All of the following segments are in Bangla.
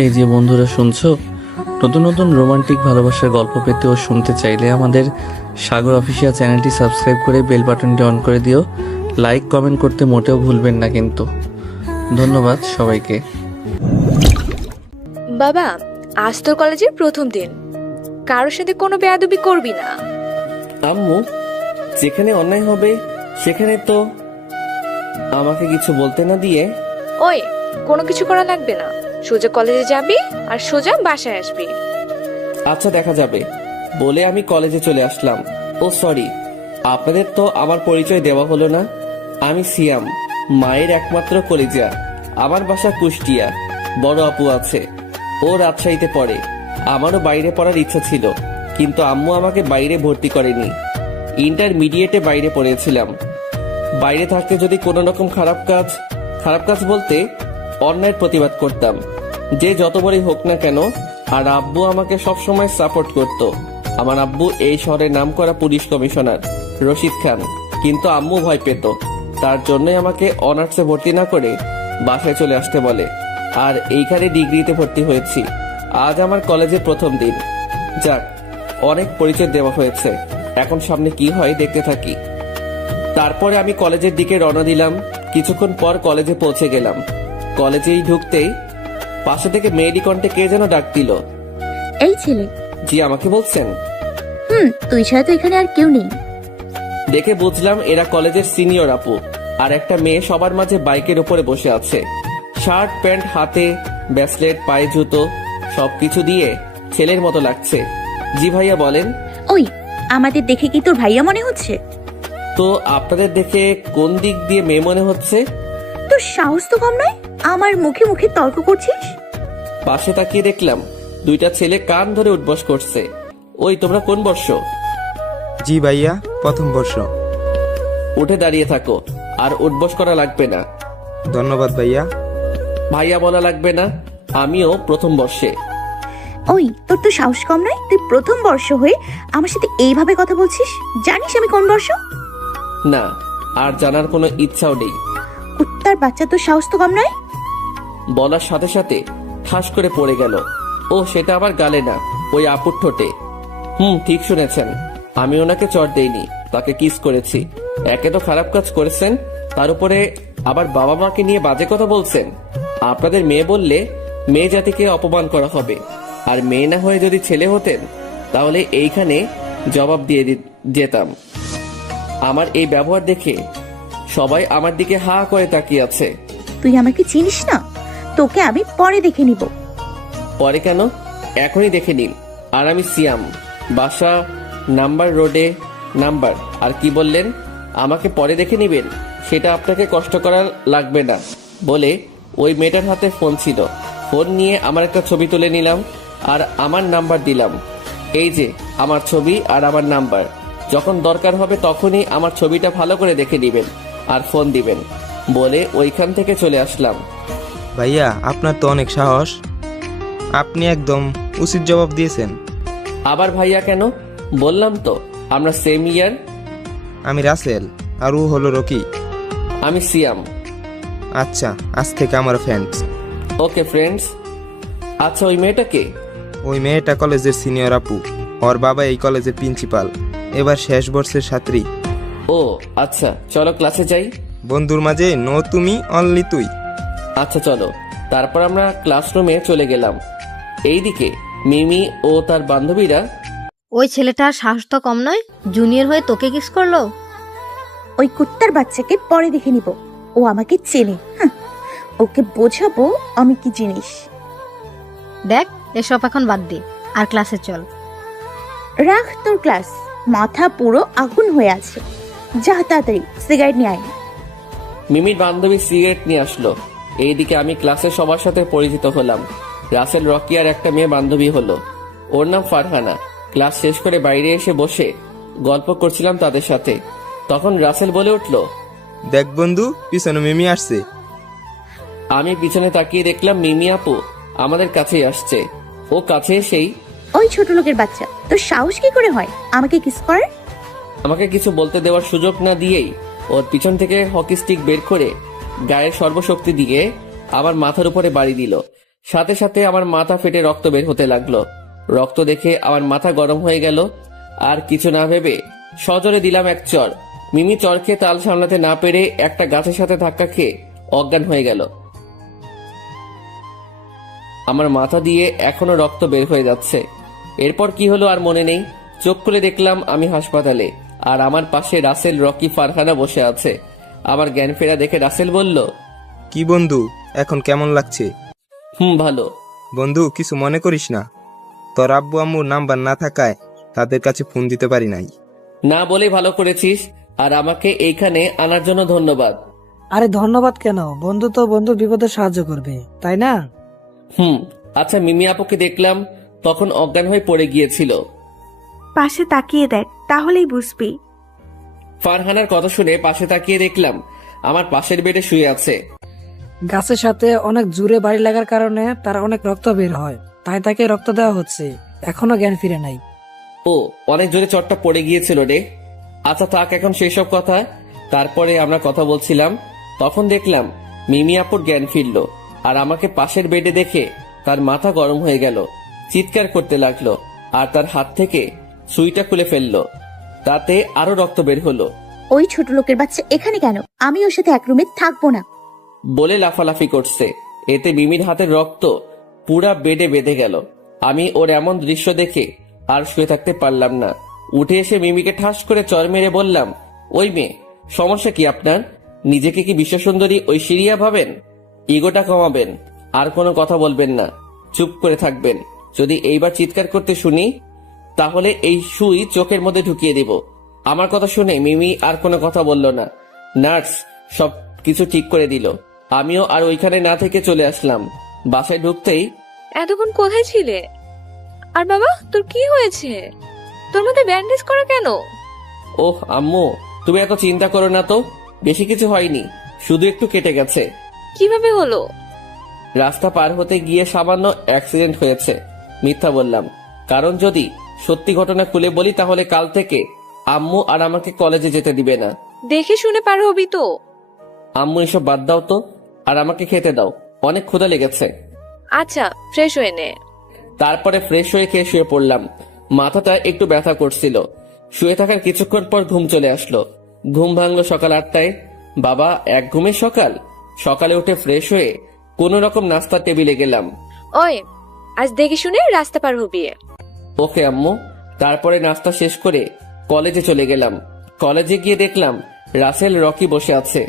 এই যে বন্ধুরা শুনছো, নতুন নতুন রোমান্টিক ভালোবাসার গল্প পেতে ও শুনতে চাইলে আমাদের সাগর অফিসিয়াল চ্যানেলটি সাবস্ক্রাইব করে বেল বাটনটি অন করে দিও। লাইক কমেন্ট করতে মোটেও ভুলবেন না কিন্তু। ধন্যবাদ সবাইকে। বাবা, আজ তোর কলেজের প্রথম দিন, কারোর সাথে কোনো বেয়াদবি করবি না। আম্মু, যেখানে অন্যায় হবে সেখানে তো আমাকে কিছু বলতে না দিয়ে। ওই, কোনো কিছু করা লাগবে না, সোজা কলেজে যাবি আর সোজা বাসায় আসবি। আচ্ছা, দেখা যাবে বলে আমি কলেজে চলে আসলাম। ও সরি, আপনাদের তো আমার পরিচয় দেওয়া হলো না। আমি সিয়াম, মায়ের একমাত্র কলিজা। আমার বাসা কুষ্টিয়া। বড় আপু আছে, ও রাজশাহীতে পড়ে। আমারও বাইরে পড়ার ইচ্ছা ছিল, কিন্তু আম্মু আমাকে বাইরে ভর্তি করেনি। ইন্টারমিডিয়েটে বাইরে পড়েছিলাম। বাইরে থাকতে যদি কোনো রকম খারাপ কাজ বলতে অন্যায়ের প্রতিবাদ করতাম, যে যত বড়ই হোক না কেন। আর আব্বু আমাকে সবসময় সাপোর্ট করত। আমার আব্বু এই শহরের নামকরা পুলিশ কমিশনার রশিদ খান, কিন্তু আম্মু ভয় পেত। তার জন্যই আমাকে অনার্সে ভর্তি না করে বাসায় চলে আসতে বলে। আর এইখানে ডিগ্রিতে ভর্তি হয়েছি। আজ আমার কলেজের প্রথম দিন। যাক, অনেক পরিচয় দেওয়া হয়েছে, এখন সামনে কি হয় দেখতে থাকি। তারপরে আমি কলেজের দিকে রওনা দিলাম। কিছুক্ষণ পর কলেজে পৌঁছে গেলাম। কলেজেই ঢুকতেই পাশে থেকে মেয়েলি কণ্ঠে কে যেন ডাক দিল। এই ছেলে। জি, আমাকে বলছেন? তুই ছাড়া তো এখানে আর কেউ নেই। দেখে বুঝলাম এরা কলেজের সিনিয়র আপু। আর একটা মেয়ে সবার মাঝে বাইকের উপরে বসে আছে। শার্ট প্যান্ট হাতে, ব্রেসলেট, পায়ে জুতো, সবকিছু দিয়ে ছেলের মতো লাগছে। জি ভাইয়া, বলেন। ওই, আমাদের দেখে কি তোর ভাইয়া মনে হচ্ছে? তো আপনাদের দেখে কোন দিক দিয়ে মেয়ে মনে হচ্ছে? তোর সাহস তো কম নয়, আমার মুখে মুখে তর্ক করছিস। পাশে তাকিয়ে দেখলাম দুইটা ছেলে কান ধরে উঠবস করছে। ওই, তোমরা কোন বর্ষ? জি ভাইয়া, প্রথম বর্ষ। উঠে দাঁড়িয়ে থাকো, আর উঠবস করা লাগবে না। ধন্যবাদ ভাইয়া। ভাইয়া বলা লাগবে না, আমিও প্রথম বর্ষে। ওই, তোর তো সাহস কম নয়, তুই প্রথম বর্ষ হয়ে আমার সাথে এইভাবে কথা বলছিস। জানিস আমি কোন বর্ষ? না, আর জানার কোনো ইচ্ছাও নেই। কুত্তার বাচ্চা, তোর সাহস তো কম নয়। বলার সাথে সাথে ঠাস করে পড়ে গেল। ও, সেটা আবার গালে না, ওই আপুর ঠোঁটে। ঠিক শুনেছেন, আমি ওনাকে চট দেইনি, তাকে কিস করেছি। একে তো খারাপ কাজ করেছেন, তার উপরে আবার বাবা মাকে নিয়ে বাজে কথা বলছেন। আপনাদের মেয়ে বললে মেয়ে জাতিকে অপমান করা হবে, আর মেয়ে না হয়ে যদি ছেলে হতেন তাহলে এইখানে জবাব দিয়ে যেতাম। আমার এই ব্যবহার দেখে সবাই আমার দিকে হা করে তাকিয়ে আছে। তুই আমাকে চিনিস না, তোকে আমি পরে দেখে নিব। পরে কেন, এখনই দেখে নিন। আর আমি সিয়াম, বাসা নাম্বার রোডে। নাম্বার আর কি বললেন? আমাকে পরে দেখে নিবেন, সেটা আপনাকে কষ্ট করা লাগবে না বলে ওই মেয়েটার হাতে ফোন ছিল। ফোন নিয়ে আমার একটা ছবি তুলে নিলাম আর আমার নাম্বার দিলাম। এই যে আমার ছবি আর আমার নাম্বার, যখন দরকার হবে তখনই আমার ছবিটা ভালো করে দেখে নিবেন আর ফোন দিবেন বলে ওইখান থেকে চলে আসলাম। ভাইয়া, আপনার তো অনেক সাহস, আপনি একদম উচিত জবাব দিয়েছেন। আবার ভাইয়া কেন? বললাম তো আমরা সেম ইয়ার। আমি রাসেল, আর ও হলো রকি। আমি সিয়াম। আচ্ছা, আজ থেকে আমার ফ্রেন্ডস। Okay friends. আচ্ছা, ওই মেয়েটাকে? ওই মেয়েটা কলেজের সিনিয়র আপু, ওর বাবা এই কলেজের প্রিন্সিপাল, এবার শেষ বর্ষের ছাত্রী। ও আচ্ছা, চলো ক্লাসে যাই। বন্ধুর মাঝে নো তুমি, অনলি তুই। আচ্ছা চলো। তারপর আমরা ক্লাসরুমে চলে গেলাম। এইদিকে মিমি ও তার বান্ধবীরা। ওই ছেলেটার সাহস তো কম নয়, জুনিয়র হয়ে তোকে কিস করলো। ওই কুত্তার বাচ্চাকে পরে দেখে নিব, ও আমাকে চেনে। ওকে বোঝাবো আমি কি জিনিস। দেখ, এসব এখন বাদ দে, আর ক্লাসে চল। রাখ তোর ক্লাস, মাথা পুরো আগুন হয়ে আছে। যা তাড়াতাড়ি সিগারেট নিয়ে আয়। মিমির বান্ধবী সিগারেট নিয়ে আসলো। এইদিকে আমি ক্লাসের সবার সাথে পরিচিত হলাম। রাসেল, রকি আর একটা মেয়ে বান্ধবী হলো, ওর নাম ফারহানা। ক্লাস শেষ করে বাইরে এসে বসে গল্প করছিলাম তাদের সাথে। তখন রাসেল বলে উঠলো, দেখ বন্ধু, পিছনে মিমি আসছে। আমি পিছনে তাকিয়ে দেখলাম মিমি আপু আমাদের কাছেই আসছে। ও কাছে এসেই, ওই ছোট লোকের বাচ্চা, তোর সাহস কি করে হয় আমাকে কিস করার? আমাকে কিছু বলতে দেওয়ার সুযোগ না দিয়েই ওর পিছন থেকে হকি স্টিক বের করে গায়ের সর্বশক্তি দিয়ে আমার মাথার উপরে বাড়ি দিল। সাথে সাথে আমার মাথা ফেটে রক্ত বের হতে লাগলো। রক্ত দেখে আমার মাথা গরম হয়ে গেল। আর কিছু না ভেবে সজোরে দিলাম এক চর। মিমি চর খেয়ে তাল সামলাতে না পেরে একটা গাছের সাথে ধাক্কা খেয়ে অজ্ঞান হয়ে গেল। আমার মাথা দিয়ে এখনো রক্ত বের হয়ে যাচ্ছে। এরপর কি হলো আর মনে নেই। চোখ খুলে দেখলাম আমি হাসপাতালে, আর আমার পাশে রাসেল, রকি, ফারহানা বসে আছে। আমার জ্ঞান ফেরা দেখে রাসেল বলল, কি বন্ধু, এখন কেমন লাগছে? ভালো। বন্ধু, কিছু মনে করিস না? তোর আব্বু আম্মুর নাম্বার না থাকায় তাদের কাছে ফোন দিতে পারি নাই। না বলে ভালো করেছিস, আর আমাকে এইখানে আনার জন্য ধন্যবাদ। আরে ধন্যবাদ কেন, বন্ধু তো বন্ধুর বিপদে সাহায্য করবে, তাই না? আচ্ছা, মিমি আপুকে দেখলাম তখন অজ্ঞান হয়ে পড়ে গিয়েছিল। পাশে তাকিয়ে দেখ, তাহলেই বুঝবি। ফারহানার কথা শুনে পাশে তাকিয়ে দেখলাম আমার পাশের বেডে শুয়ে আছে। গাছের সাথে অনেক জোরে বাড়ি লাগার কারণে তার অনেক রক্ত বের হয়, তাই তাকে রক্ত দেওয়া হচ্ছে। এখনো জ্ঞান ফিরে নাই। ও, অনেক জোরে চটটা পড়ে গিয়েছিল রে। আচ্ছা থাক এখন সেই সব কথা। তারপরে আমরা কথা বলছিলাম, তখন দেখলাম মিমি আপুর জ্ঞান ফিরল। আর আমাকে পাশের বেডে দেখে তার মাথা গরম হয়ে গেল, চিৎকার করতে লাগলো, আর তার হাত থেকে সুইটা খুলে ফেললো। তাতে আরো রক্ত বের হলো। ওই ছোট লোকের বাচ্চা এখানে কেন? আমি ওর সাথে এক রুমে থাকবো না। বলে লাফালাফি করছে। এতে মিমির হাতের রক্ত পুরা বেডে বেঁধে গেল। আমি ওর এমন দৃশ্য দেখে আর শুয়ে থাকতে পারলাম না। উঠে এসে মিমিকে ঠাস করে চর মেরে বললাম, ওই মেয়ে, সমস্যা কি আপনার? নিজেকে কি বিশ্বসুন্দরী ঐশ্বরিয়া ভাবেন? ইগোটা কমাবেন, আর কোনো কথা বলবেন না, চুপ করে থাকবেন। যদি এইবার চিৎকার করতে শুনি তাহলে এই সুই চোখের মধ্যে ঢুকিয়ে দেব। আমার কথা শুনে মিমি আর কোনো কথা বলল না। নার্স সব কিছু ঠিক করে দিল। আমিও আর ওইখানে না থেকে চলে আসলাম। বাসায় ঢুকতেই, এতক্ষণ কোথায় ছিলে? আর বাবা, তোর কি হয়েছে? তোর মধ্যে ব্যান্ডেজ করা কেন? ওহ আম্মু, তুমি এত চিন্তা করো না তো, বেশি কিছু হয়নি, শুধু একটু কেটে গেছে। কিভাবে হলো? রাস্তা পার হতে গিয়ে সামান্য অ্যাক্সিডেন্ট হয়েছে। মিথ্যা বললাম, কারণ যদি সত্যি ঘটনা খুলে বলি তাহলে কাল থেকে আম্মু আর আমাকে কলেজে যেতে দিবে না। দেখে শুনে পার হবি তো। আম্মু এসব বাদ দাও তো, আর আমাকে খেতে দাও, অনেক ক্ষুধা লেগেছে। আচ্ছা, ফ্রেশ হয়ে নে। তারপরে ফ্রেশ হয়ে খেয়ে শুয়ে পড়লাম। মাথাটা একটু ব্যথা করছিল। শুয়ে থাকার কিছুক্ষণ পর ঘুম চলে আসলো। ঘুম ভাঙলো সকাল 8টায়। বাবা, এক ঘুমের সকাল। সকালে উঠে ফ্রেশ হয়ে কোন রকম নাস্তার টেবিলে গেলাম। ওই, আজ দেখে শুনে রাস্তা পার হবি। ওকে আম্মু। তারপরে নাস্তা শেষ করে কলেজে চলে গেলাম। কলেজে গিয়ে দেখলাম রাসেল, রকি বসে আছে।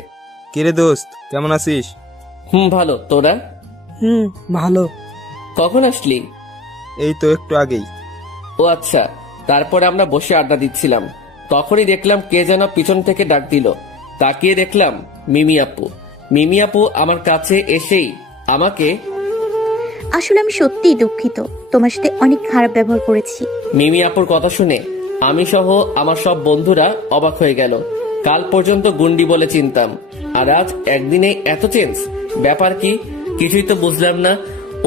কিরে দোস্ত, কেমন আছিস? ভালো, তোরা? ভালো। কখন আসলি? এই তো একটু আগেই। ও আচ্ছা। তারপরে আমরা বসে আড্ডা দিচ্ছিলাম, তখনই দেখলাম কে যেন পিছন থেকে ডাক দিল। তাকিয়ে দেখলাম মিমি আপু। মিমি আপু আমার কাছে এসেই আমাকে, আসলে আমি সত্যিই দুঃখিত, তোমার সাথে অনেক খারাপ ব্যবহার করেছি। মিমি আপুর কথা শুনে আমি সহ আমার সব বন্ধুরা অবাক হয়ে গেল। কাল পর্যন্ত গুন্ডি বলে চিনতাম, আর আজ একদিনে এত চেঞ্জ। ব্যাপার কি? কিছুই তো বুঝলাম না।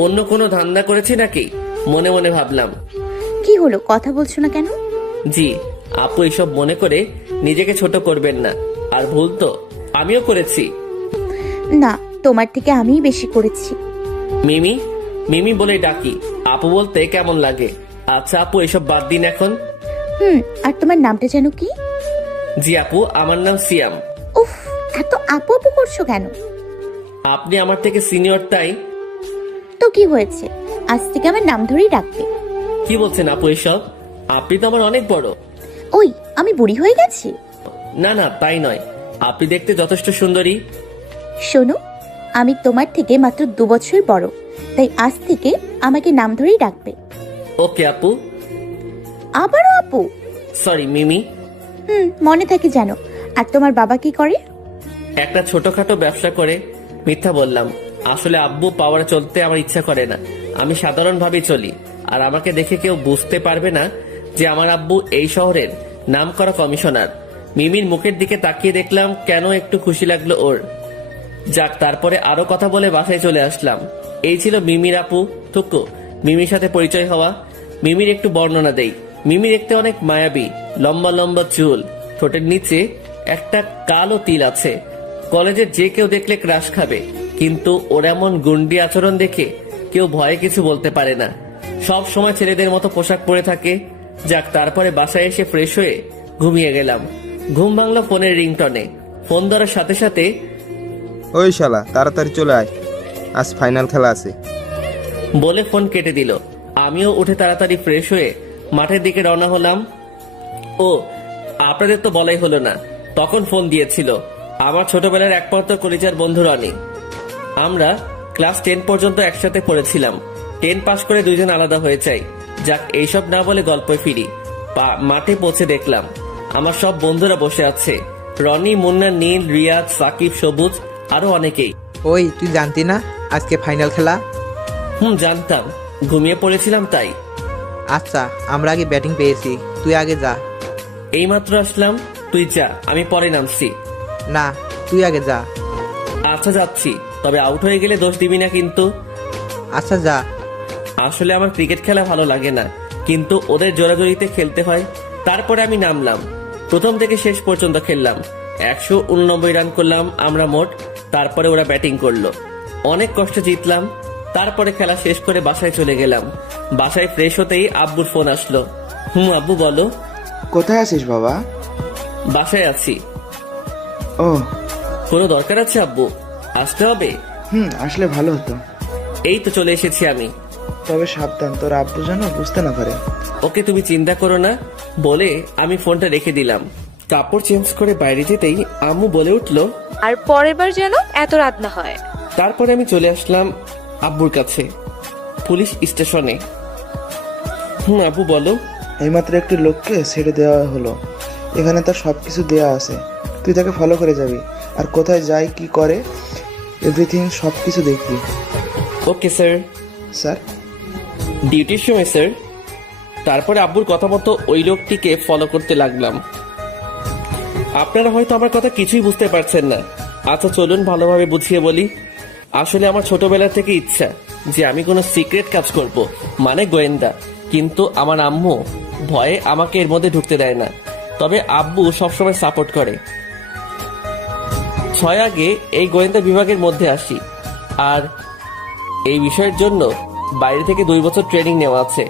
অন্য কোনো ধান্দা করেছে নাকি? মনে মনে ভাবলাম। কি হলো, কথা বলছো না কেন? জি আপু, এসব মনে করে নিজেকে ছোট করবেন না। আর ভুল তো আমিও করেছি। না, তোমার থেকে আমিই বেশি করেছি। মিমি, মিমি বলে ডাকি। আপু বলতে কেমন লাগে? আচ্ছা আপু, এসব বাদ দিন এখন। আর তোমার নামটা যেন কি? জি আপু, আমার নাম সিয়াম। উফ, এত আপু আপু করছো কেন? আপনি আমার থেকে সিনিয়র তাই। তো কি হয়েছে, আজ থেকে আমার নাম ধরেই ডাকবে। কি বলছেন আপু এসব? আপনি তো আমার অনেক বড়। ওই, আমি বুড়ি হয়ে গেছি? না না, তাই নয়, আপনি দেখতে যথেষ্ট সুন্দরী। শোনো, আমি তোমার থেকে মাত্র 2 বছর বড়, তাই আজ থেকে আমাকে নাম ধরেই ডাকবে। ওকে আপু। আবারও আপু? সরি মিমি। মনে থাকে জানো। আর তোমার বাবা কি করে? একটা ছোটখাটো ব্যবসা করে। মিথ্যা বললাম, আসলে আব্বু পাওয়ারে চলতে আমার ইচ্ছা করে না। আমি সাধারণভাবেই চলি, আর আমাকে দেখে কেউ বুঝতে পারবে না যে আমার আব্বু এই শহরের নামকরা কমিশনার। মিমির মুখের দিকে তাকিয়ে দেখলাম কেন একটু খুশি লাগলো ওর। যাক, তারপরে আরো কথা বলে বাসায় চলে আসলাম। এই ছিল মিমির আপু থুকু। মিমির সাথে পরিচয় হওয়া। মিমির একটু বর্ণনা দেই। মিমি দেখতে অনেক মায়াবী, লম্বা লম্বা চুল, ঠোঁটের নিচে একটা কালো তিল আছে। কলেজে যে কেউ দেখলে ক্রাশ খাবে, কিন্তু ওর এমন গুন্ডি আচরণ দেখে কেউ ভয়ে কিছু বলতে পারে না, সব সময় ছেলেদের মতো পোশাক পরে থাকে। যাক, তারপরে বাসায় এসে ফ্রেশ হয়ে ঘুমিয়ে গেলাম। ঘুম ভাঙলো ফোনের রিংটনে। ফোন ধরার সাথে সাথে ওই শালা তাড়াতাড়ি চলে আয়, আজ ফাইনাল খেলা আছে। বলে ফোন কেটে দিল। আমিও উঠে তাড়াতাড়ি ফ্রেশ হয়ে মাঠের দিকে রওনা হলাম। ও, আপনাদের তো বলাই হলো না, তখন ফোন দিয়েছিল আমার ছোটবেলার একমাত্র কলিজার বন্ধু রনি। আমরা ক্লাস 10 পর্যন্ত একসাথে পড়েছিলাম। 10 পাস করে দুইজন আলাদা হয়ে যাই। যাক, এইসব না বলে গল্পে ফিরি। মাঠে পৌঁছে দেখলাম আমার সব বন্ধুরা বসে আছে। রনি, মুন্না, নীল, রিয়াজ, সাকিব, সবুজ, আরো অনেকেই। ওই তুই জানতি না আজকে ফাইনাল খেলা? জানতাম, ঘুমিয়ে পড়েছিলাম তাই। আচ্ছা, আমরা আগে ব্যাটিং পেয়েছি, তুই আগে যা। এইমাত্র আসলাম, তুই যা, আমি পরে নামছি। না, তুই আগে যা। আচ্ছা, যাচ্ছি, তবে আউট হয়ে গেলে দোষ দিবি না কিন্তু। আচ্ছা যা। আসলে আমার ক্রিকেট খেলা ভালো লাগে না, কিন্তু ওদের জোরাজোরিতে খেলতে হয়। তারপরে আমি নামলাম, প্রথম থেকে শেষ পর্যন্ত খেললাম। 189 রান করলাম আমরা মোট। তারপরে ওরা ব্যাটিং করলো, অনেক কষ্টে জিতলাম। তারপরে খেলা শেষ করে বাসায় চলে গেলাম। বাসায় ফ্রেশ হতেই আব্বুর ফোন আসলো। আব্বু বলো। কোথায় আছিস বাবা? বাসায় আছি। ও, কোনো দরকার আছে আব্বু? আসতে হবে? আসলে ভালো হতো। এই তো চলে এসেছি আমি। তবে সাবধান, তোর আব্বু যেন বুঝতে না পারে। ওকে, তুমি চিন্তা করো না, বলে আমি ফোনটা রেখে দিলাম। কাপড় চেঞ্জ করে বাইরে যেতেই আম্মু বলে উঠলো, আর পরের বার যেন এত রাত না হয়। তারপরে আমি চলে আসলাম আব্বুর কাছে, পুলিশ স্টেশনে। আব্বু বলো। এইমাত্র একটি লোককে ছেড়ে দেওয়া হলো, এখানে তার সবকিছু দেয়া আছে। তুই তাকে ফলো করে যাবি, আর কোথায় যায় কি করে এভরিথিং সবকিছু দেখবি। Okay sir. স্যার? ডিউটির সময় স্যার। তারপরে আব্বুর কথা মতো ওই লোকটিকে ফলো করতে লাগলাম। আপনারা হয়তো আমার কথা কিছুই বুঝতে পারছেন না। আচ্ছা চলুন ভালোভাবে বুঝিয়ে বলি। আসলে আমার ছোটবেলা থেকে ইচ্ছা যে আমি কোনো সিক্রেট কাজ করব, মানে গোয়েন্দা। কিন্তু আমার আম্মু ভয়ে আমাকে এর মধ্যে ঢুকতে দেয় না, তবে আব্বু সবসময় সাপোর্ট করে। 6 আগে এই গোয়েন্দা বিভাগের মধ্যে আসি, আর এই বিষয়ের জন্য বাইরে থেকে 2 বছর ট্রেনিং নেওয়া আছে।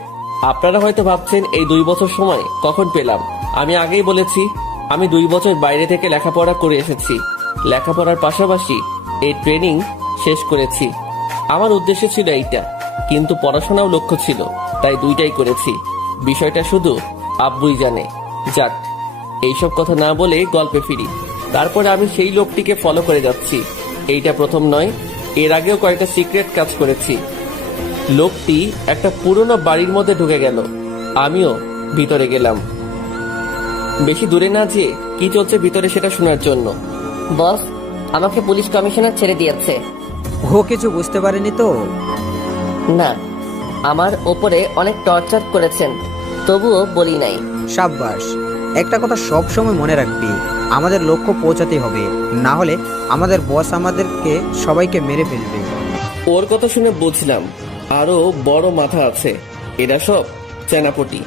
আপনারা হয়তো ভাবছেন এই 2 বছর সময় কখন পেলাম। আমি আগেই বলেছি, আমি 2 বছর বাইরে থেকে লেখাপড়া করে এসেছি। লেখাপড়ার পাশাপাশি এই ট্রেনিং শেষ করেছি। আমার উদ্দেশ্য ছিল এইটা, কিন্তু পড়াশোনাও লক্ষ্য ছিল, তাই দুইটাই করেছি। বিষয়টা শুধু আব্বুই জানে। যাক, এইসব কথা না বলে গল্পে ফিরি। তারপরে আমি সেই লোকটিকে ফলো করে যাচ্ছি। এইটা প্রথম নয়, এর আগেও কয়েকটা সিক্রেট কাজ করেছি। লোকটি একটা পুরনো বাড়ির মধ্যে ঢুকে গেল, আমিও ভিতরে গেলাম। বেশি দূরে না যেয়ে কি চলছে ভিতরে সেটা শোনার জন্য। বস, আমাকে পুলিশ কমিশনার ছেড়ে দিয়েছে। ও কিছু বুঝতে পারেনি তো? না, আমার ওপরে অনেক টর্চার করেছেন, তবুও বলি নাই। সাব্বাস। একটা কথা সব সময় মনে রাখবি, আমাদের লক্ষ্য পৌঁছাতে হবে, না হলে আমাদের বস আমাদেরকে সবাইকে মেরে ফেলবে। ওর কথা শুনে বুঝলাম আরো বড় মাথা আছে। এরা সব চেনাপটি,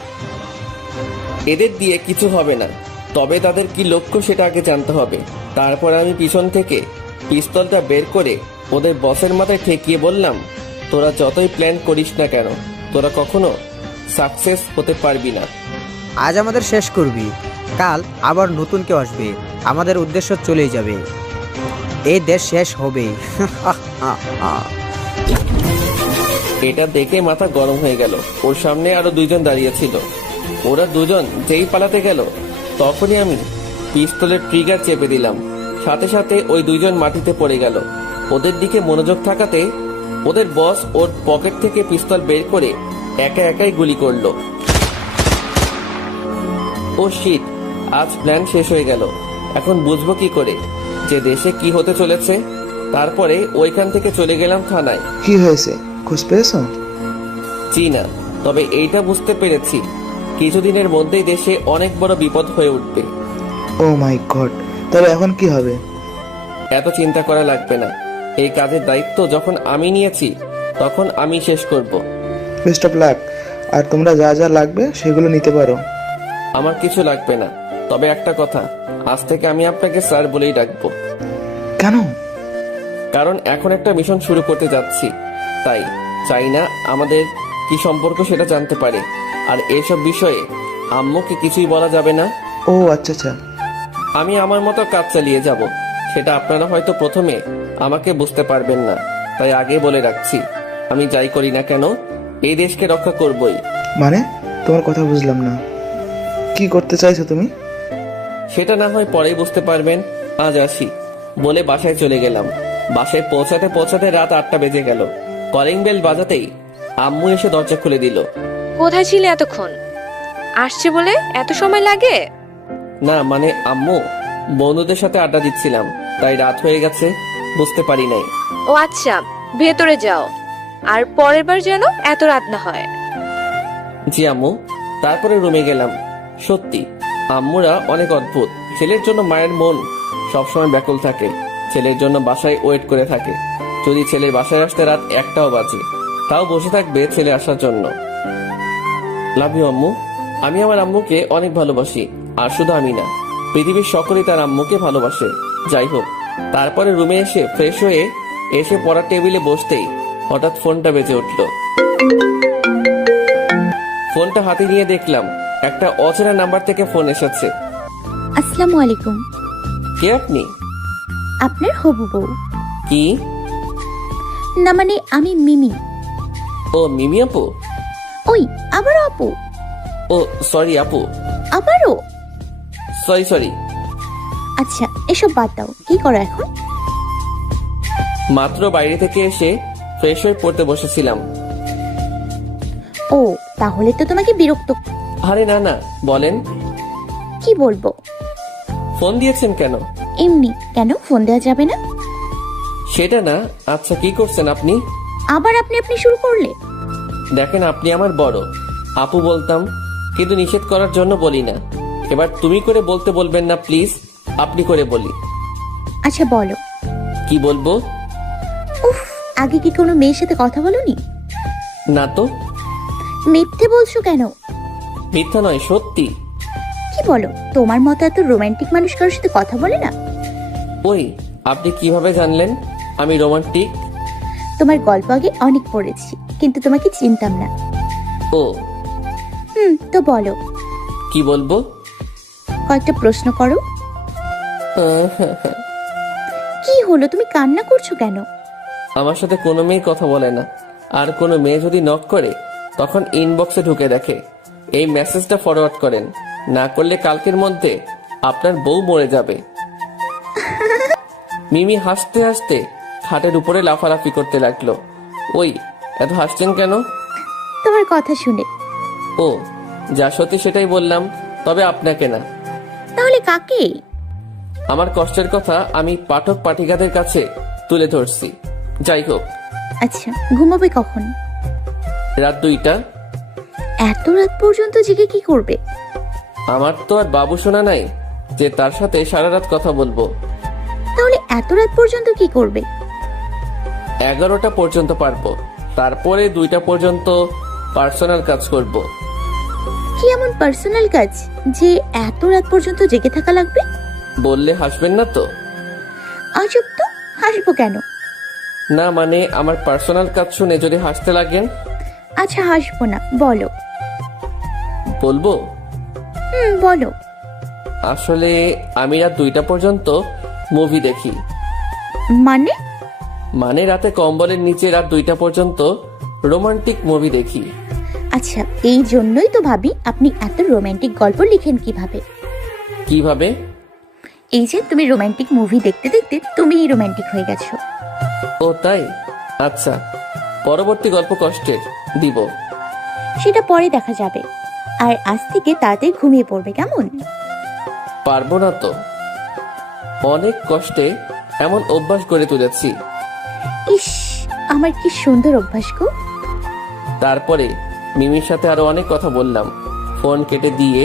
এদের দিয়ে কিছু হবে না। তবে তাদের কি লক্ষ্য সেটা আগে জানতে হবে। তারপর আমি পিছন থেকে পিস্তলটা বের করে ওদের বসের মাথায় ঠেকিয়ে বললাম, তোরা যতই প্ল্যান করিস না কেন, তোরা কখনো সাকসেস হতে পারবি না। আজ আমাদের শেষ করবি, কাল আবার নতুন কেউ আসবে, আমাদের উদ্দেশ্য চলেই যাবে, এই দেশ শেষ হবেই। এটা দেখে মাথা গরম হয়ে গেল। ওর সামনে আরো 2 জন দাঁড়িয়ে ছিল। ওরা 2 জন যেই পালাতে গেল, তখনই আমি পিস্তলের ট্রিগার চেপে দিলাম। সাথে সাথে ওই 2 জন মাটিতে পড়ে গেল। ওদের দিকে মনোযোগ থাকাতে ওদের বস ওর পকেট থেকে পিস্তল বের করে একা একাই গুলি করলো। ও শিট, আজ প্ল্যান শেষ হয়ে গেল। এখন বুঝবো কি করে যে দেশে কি হতে চলেছে। তারপরে ওইখান থেকে চলে গেলাম থানায়। কি হয়েছে, খোঁজ পেয়েছো? জি না, তবে এইটা বুঝতে পেরেছি কিছুদিনের মধ্যেই দেশে অনেক বড় বিপদ হয়ে উঠবে। ও মাই গড, তবে এখন কি হবে? এত চিন্তা করা লাগবে না। এই কাজের দায়িত্ব যখন আমি নিয়েছি, তখন আমি শেষ করব। Best of luck. আর তোমরা যা যা লাগবে সেগুলো নিতে পারো। আমার কিছু লাগবে না, তবে একটা কথা, আজ থেকে আমি আপনাকে স্যার বলেই ডাকবো। কেন? কারণ এখন একটা মিশন শুরু করতে যাচ্ছি, তাই চাই না আমাদের কি সম্পর্ক সেটা জানতে পারে। আর এসব বিষয়ে আম্মুকে কিছুই বলা যাবে না। ও আচ্ছা আচ্ছা। আমি আমার মতো কাজ চালিয়ে যাব, সেটা আপনারা হয়তো প্রথমে আমাকে বুঝতে পারবেন না, তাই আগে বলে রাখছি, আমি যাই করি না কেন এই দেশকে রক্ষা করবই। মানে তোমার কথা বুঝলাম না, কি করতে চাইছো তুমি? সেটা না হয় পরেই বুঝতে পারবেন, আজ আসি বলে বাসায় চলে গেলাম। বাসায় পৌঁছাতে পৌঁছাতে রাত 8টা বেজে গেল। কলিং বেল বাজাতেই আম্মু এসে দরজা খুলে দিল। কোথায় ছিলে এতক্ষণ? আসছে বলে এত সময় লাগে? না মানে আম্মু, বন্ধুদের সাথে আড্ডা দিচ্ছিলাম, তাই রাত হয়ে গেছে, বুঝতে পারি নাই। ও আচ্ছা, ভেতরে যাও, আর পরের বার যেন এত রাত না হয়। জি আম্মু। তারপরে রুমে গেলাম। সত্যি আম্মুরা অনেক অদ্ভুত। ছেলের জন্য মায়ের মন সবসময় ব্যাকুল থাকে, ছেলের জন্য বাসায় ওয়েট করে থাকে। যদি ছেলের বাসায় আসতে রাত 1টাও বাজে, তাও বসে থাকবে ছেলে আসার জন্য। লাভ ইউ আম্মু। আমি আমার আম্মুকে অনেক ভালোবাসি, আর শুধু আমি না, পৃথিবীর সকলেই তার আম্মুকে ভালোবাসে। যাই হোক, তারপরে রুমে এসে ফ্রেশ হয়ে এসে পড়ার টেবিলে বসতেই হঠাৎ ফোনটা বেজে উঠল। ফোনটা হাতে নিয়ে দেখলাম একটা অচেনা নাম্বার থেকে ফোন এসেছে। আসসালামু আলাইকুম। কে আপনি? আপনার হবু বউ। কি? না মানে আমি মিমি। ও মিমি আপু? ওই আবারও আপু? ও সরি আপু। আবারও? সরি। আচ্ছা এসব বাদ দাও, কি করো এখন? মাত্র বাইরে থেকে এসে ফ্রেশ হয়ে পড়তে বসেছিলাম। ও তাহলে তো তোমাকে বিরক্ত। আরে না না, বলেন। কি বলবো? ফোন দিয়েছেন কেন? এমনি। কেন ফোন দেওয়া যাবে না? সেটা না, আচ্ছা কি করছেন আপনি? আবার আপনি শুরু করলে। দেখেন আপনি আমার বড়, আপু বলতাম, কিন্তু নিষেধ করার জন্য বলি না। এবার তুমি করে বলতে বলবেন না প্লিজ, আপনি করে বলি। আচ্ছা বলো। কি বলবো? উফ, আগে কি কোনো মেয়ের সাথে কথা বলোনি? না তো। মিথ্যে বলছো কেন? মিথ্যা নয়, সত্যি। কি বলো, তোমার মতো এত রোমান্টিক মানুষ কারোর সাথে কথা বলে না? ওই আপনি কিভাবে জানলেন আমি রোমান্টিক? তোমার গল্প আগে অনেক পড়েছি, কিন্তু তোমাকে চিনতাম না। ও তো বলো। কি বলবো? কয়েকটা প্রশ্ন করো। কি হলো, তুমি কান্না করছো কেন? আমার সাথে কোনো মেয়ে কথা বলে না, আর কোনো মেয়ে যদি নক করে তখন ইনবক্সে ঢুকে দেখে। এই মেসেজটা ফরওয়ার্ড করেন, না করলে কালকের মধ্যে আপনার বউ মরে যাবে। মিমি হাসতে হাসতে খাটের উপরে লাফালাফি করতে লাগলো। ওই এত হাসছেন কেন? তোমার কথা শুনে। ও যা সত্যি সেটাই বললাম, তবে আপনাকে না। তাহলে কাকে? আমার কষ্টের কথা আমি পাঠক পাঠিকাদের কাছে তুলে ধরছি। যাই হোক। আচ্ছা ঘুমাবে কখন? রাত 2টা। এত রাত পর্যন্ত জেগে কি করবে? আমার তো আর বাবু শোনা নাই যে তার সাথে সারা রাত কথা বলবো। তাহলে এত রাত পর্যন্ত কি করবে? 11টা পর্যন্ত পারবো, তারপরে 2টা পর্যন্ত পার্সোনাল কাজ করব। কি এমন পার্সোনাল কাজ যে এত রাত পর্যন্ত জেগে থাকা লাগবে? বললে হাসবেন না তো? আজব তো, হাসবো কেন? না মানে আমার পার্সোনাল কাজ শুনে যদি হাসতে লাগেন। আচ্ছা হাসবো না, বলো। বলবো? বলো। আসলে আমি রাত 2টা পর্যন্ত মুভি দেখি। মানে রাতে কম্বলের নিচে রাত 2টা পর্যন্ত রোমান্টিক মুভি দেখি। আচ্ছা এই জন্যই তো ভাবি আপনি এত রোমান্টিক গল্প লিখেন কিভাবে। কিভাবে? এই যে তুমি রোমান্টিক মুভি দেখতে দেখতে তুমিই রোমান্টিক হয়ে গেছো। ও তাই? আচ্ছা পরবর্তী গল্প কষ্টের দিব। সেটা পরে দেখা যাবে। আর আজ থেকে তাড়াতাড়ি ঘুমিয়ে পড়বে, কেমন? পারবো না তো, অনেক কষ্টে এমন অভ্যাস গড়ে তুলেছি। ইস, আমার কি সুন্দর অভ্যাস গো। তারপরে মিমির সাথে আরো অনেক কথা বললাম। ফোন কেটে দিয়ে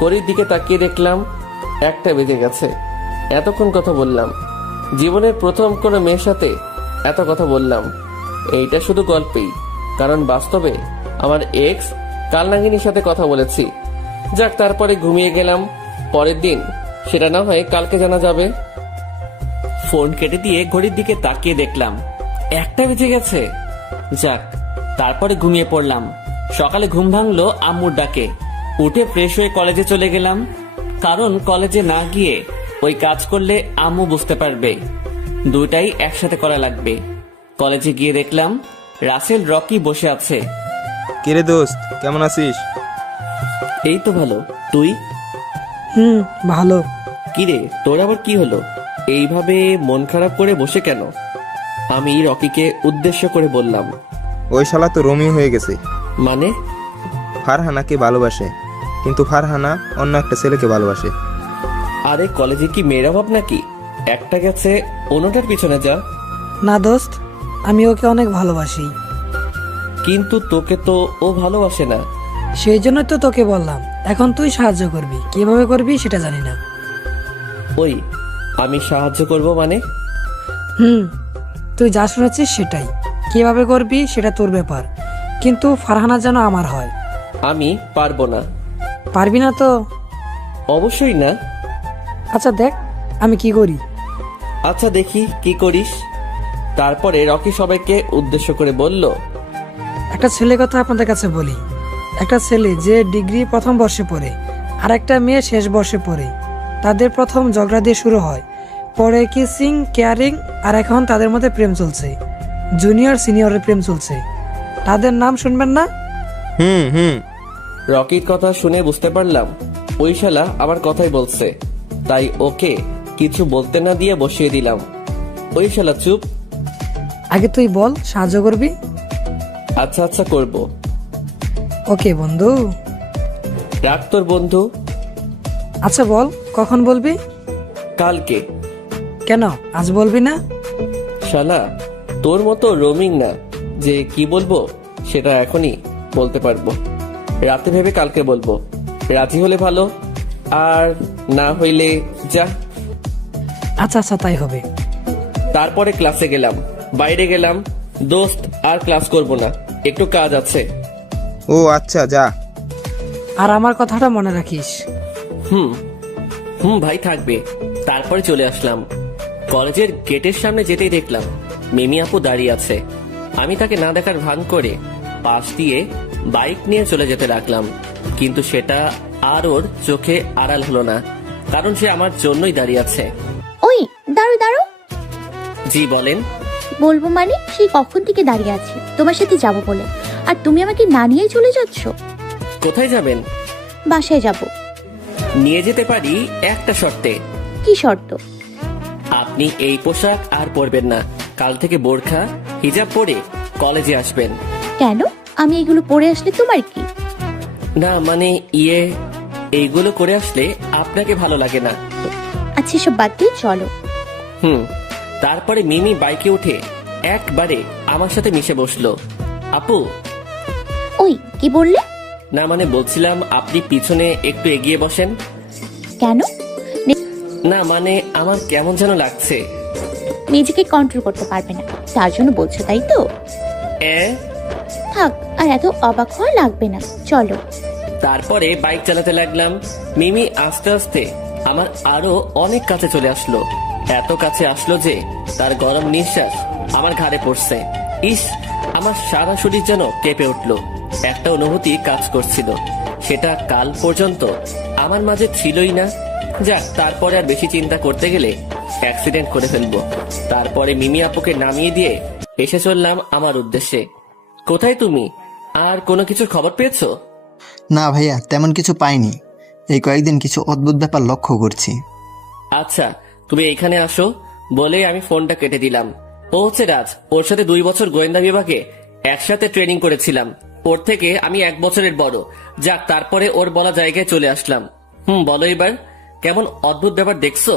ঘড়ির দিকে তাকিয়ে দেখলাম 1টা বেজে গেছে। এতক্ষণ কথা বললাম, জীবনের প্রথম কোনো মেয়ের সাথে এত কথা বললাম। এইটা শুধু গল্পেই, কারণ বাস্তবে আমার এক্স কালনাগিনীর সাথে কথা বলেছি। যাক, তারপরে ঘুমিয়ে গেলাম। পরের দিন সেটা না হয় কালকে জানা যাবে। ফোন কেটে দিয়ে ঘড়ির দিকে তাকিয়ে দেখলাম 1টা বেজে গেছে। যাক, তারপরে ঘুমিয়ে পড়লাম। সকালে ঘুম ভাঙলো আম্মুর ডাকে। উঠে ফ্রেশ হয়ে কলেজে চলে গেলাম, কারণ কলেজে না গিয়ে ওই কাজ করলে আম্মু বুঝতে পারবে। দুটাই একসাথে করা লাগবে। কলেজে গিয়ে দেখলাম রাসেল রকি বসে আছে। কিরে দোস্ত, কেমন আছিস? এই তো ভালো, তুই? ভালো। কিরে, তোর আবার কি হলো? এইভাবে মন খারাপ করে বসে কেন? আমি রকিকে উদ্দেশ্য করে বললাম, ওই শালা তো রোমিও হয়ে গেছে। মানে? ফারহানাকে ভালোবাসে, কিন্তু ফারহানা অন্য একটা ছেলেকে ভালোবাসে। আরে কলেজে কি মেয়ের অভাব নাকি? একটা গেছে অন্যটার পিছনে যা। না দোস্ত, আমি ওকে অনেক ভালোবাসি। কিন্তু তোকে তো ও ভালোবাসে না। সেই জন্য তো তোকে বললাম, এখন তুই সাহায্য করবি, কিভাবে করবি সেটা জানি না। ওই, আমি সাহায্য করব মানে? তুই যা শুনেছিস সেটাই, কিভাবে করবি সেটা তোর ব্যাপার, কিন্তু ফারহানা যেন আমার হয়। আমি পারবো না। পারবি না তো? অবশ্যই না। আচ্ছা দেখ আমি কি করি। আচ্ছা দেখি কি করিস। তারপরে রকি সবাইকে উদ্দেশ্য করে বলল, একটা ছেলে কথা আপনাদের কাছে বলি। একটা ছেলে যে ডিগ্রি প্রথম বর্ষে পড়ে, আর একটা মেয়ে শেষ বর্ষে পড়ে। তাদের প্রথম ঝগড়া দিয়ে শুরু হয়, পরে কিসিং, কেয়ারিং, আর এখন তাদের মধ্যে প্রেম চলছে। জুনিয়র সিনিয়রের প্রেম চলছে। তাদের নাম শুনবেন না? রকির কথা শুনে বুঝতে পারলাম ওই শালা আমার কথাই বলছে, তাই ওকে কিছু বলতে না দিয়ে বসিয়ে দিলাম। ওই শালা চুপ। আগে তুই বল সাহায্য করবি। আচ্ছা আচ্ছা করব। ওকে বন্ধু। রাখ তোর বন্ধু। আচ্ছা বল কখন বলবি? কালকে। কেন আজ বলবি না? শালা তোর মতো রোমিং না যে কি বলবো সেটা এখনই বলতে পারবো। রাতে ভেবে কালকে বলবো। রাজি হলে ভালো, আর না হইলে যা। আচ্ছা আচ্ছা তাই হবে। তারপরে ক্লাসে গেলাম। বাইরে গেলাম, দোস্ত আর ক্লাস করব না, একটু কাজ আছে। ও আচ্ছা যা। আর আমার কথাটা মনে রাখিস। ভাই থাকবে। তারপরে চলে আসলাম। কলেজের গেটের সামনে যেতেই দেখলাম মিমি আপু দাঁড়িয়ে আছে। আমি তাকে না দেখার ভান করে পাশ দিয়ে বাইক নিয়ে চলে যেতে লাগলাম, কিন্তু সেটা আর ওর চোখে আড়াল হলো না, কারণ সে আমার জন্যই দাঁড়িয়ে আছে। ওই দাঁড়ো দাঁড়ো। জি বলেন। বলবো মানে সেই কখন থেকে দাঁড়িয়ে আছি তোমার সাথে যাব বলে, আর তুমি আমাকে না নিয়েই চলে যাচ্ছ। কোথায় যাবেন? বাসায় যাব। নিয়ে যেতে পারি একটা শর্তে। কি শর্ত? আপনি এই পোশাক আর পরবেন না। কাল থেকে বোরখা হিজাব পরে কলেজে আসবেন। কেন? আমি এগুলো পরে আসলে তোমার কি? না মানে এইগুলো করে আসলে আপনাকে ভালো লাগে না। আচ্ছা সব বাদ দিয়ে চলো। তারপরে মিমি বাইকে উঠে একবারে আমার সাথে মিশে বসলো। আপু। ওই কি বললে? না মানে বলছিলাম আপনি পিছনে একটু এগিয়ে বসেন। কেন? না মানে আমার কেমন যেন লাগছে। নিজেকে কন্ট্রোল করতে পারবে না তার জন্য বলছো, তাই তো? থাক, আর এত অবাক হওয়া লাগবে না, চলো। তারপরে বাইক চালাতে লাগলাম। মিমি আস্তে আস্তে আমার আরো অনেক কাছে চলে আসলো। এত কাছে আসলো যে তার গরম নিঃশ্বাস আমার ঘাড়ে পড়ছে। ইস, আমার সারা শরীর যেন কেঁপে উঠলো। একটা অনুভূতি কাজ করছিল, সেটা কাল পর্যন্ত আমার মাঝে ছিলই না। যাক, তারপরে আর বেশি চিন্তা করতে গেলে অ্যাক্সিডেন্ট করে ফেলবো। তারপরে মিমি আপুকে নামিয়ে দিয়ে এসে চললাম আমার উদ্দেশ্যে। কোথায় তুমি? আর কোনো কিছুর খবর পেয়েছো? না ভাইয়া, তেমন কিছু পাইনি। এই কয়েকদিন কিছু অদ্ভুত ব্যাপার লক্ষ্য করছি। আচ্ছা তুমি এখানে আসো বলে আমি ফোনটা কেটে দিলাম। ও হচ্ছে রাজ, ওর সাথে 2 বছর গোয়েন্দা বিভাগে একসাথে ট্রেনিং করেছিলাম। ওর থেকে আমি 1 বছরের বড়। যাক, তারপরে ওর বলা জায়গায় চলে আসলাম। বলো এবার, কেমন অদ্ভুত ব্যাপার দেখছো?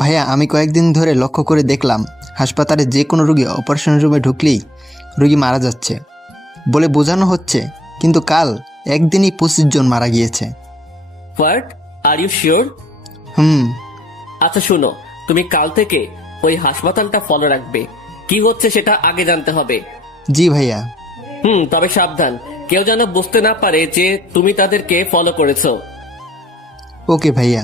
ভাইয়া, আমি কয়েকদিন ধরে লক্ষ্য করে দেখলাম হাসপাতালে যে কোনো রোগী অপারেশন রুমে ঢুকলেই রোগী মারা যাচ্ছে বলে বোঝানো হচ্ছে, কিন্তু কাল একদিনই 25 জন মারা গিয়েছে। হোয়াট? Are you sure? আচ্ছা শুনো, তুমি কাল থেকে ওই হাসপাতালটা ফলো রাখবে। কি হচ্ছে সেটা আগে জানতে হবে। জি ভাইয়া। তবে সাবধান, কেউ যেন বুঝতে না পারে যে তুমি তাদেরকে ফলো করেছো। ওকে ভাইয়া।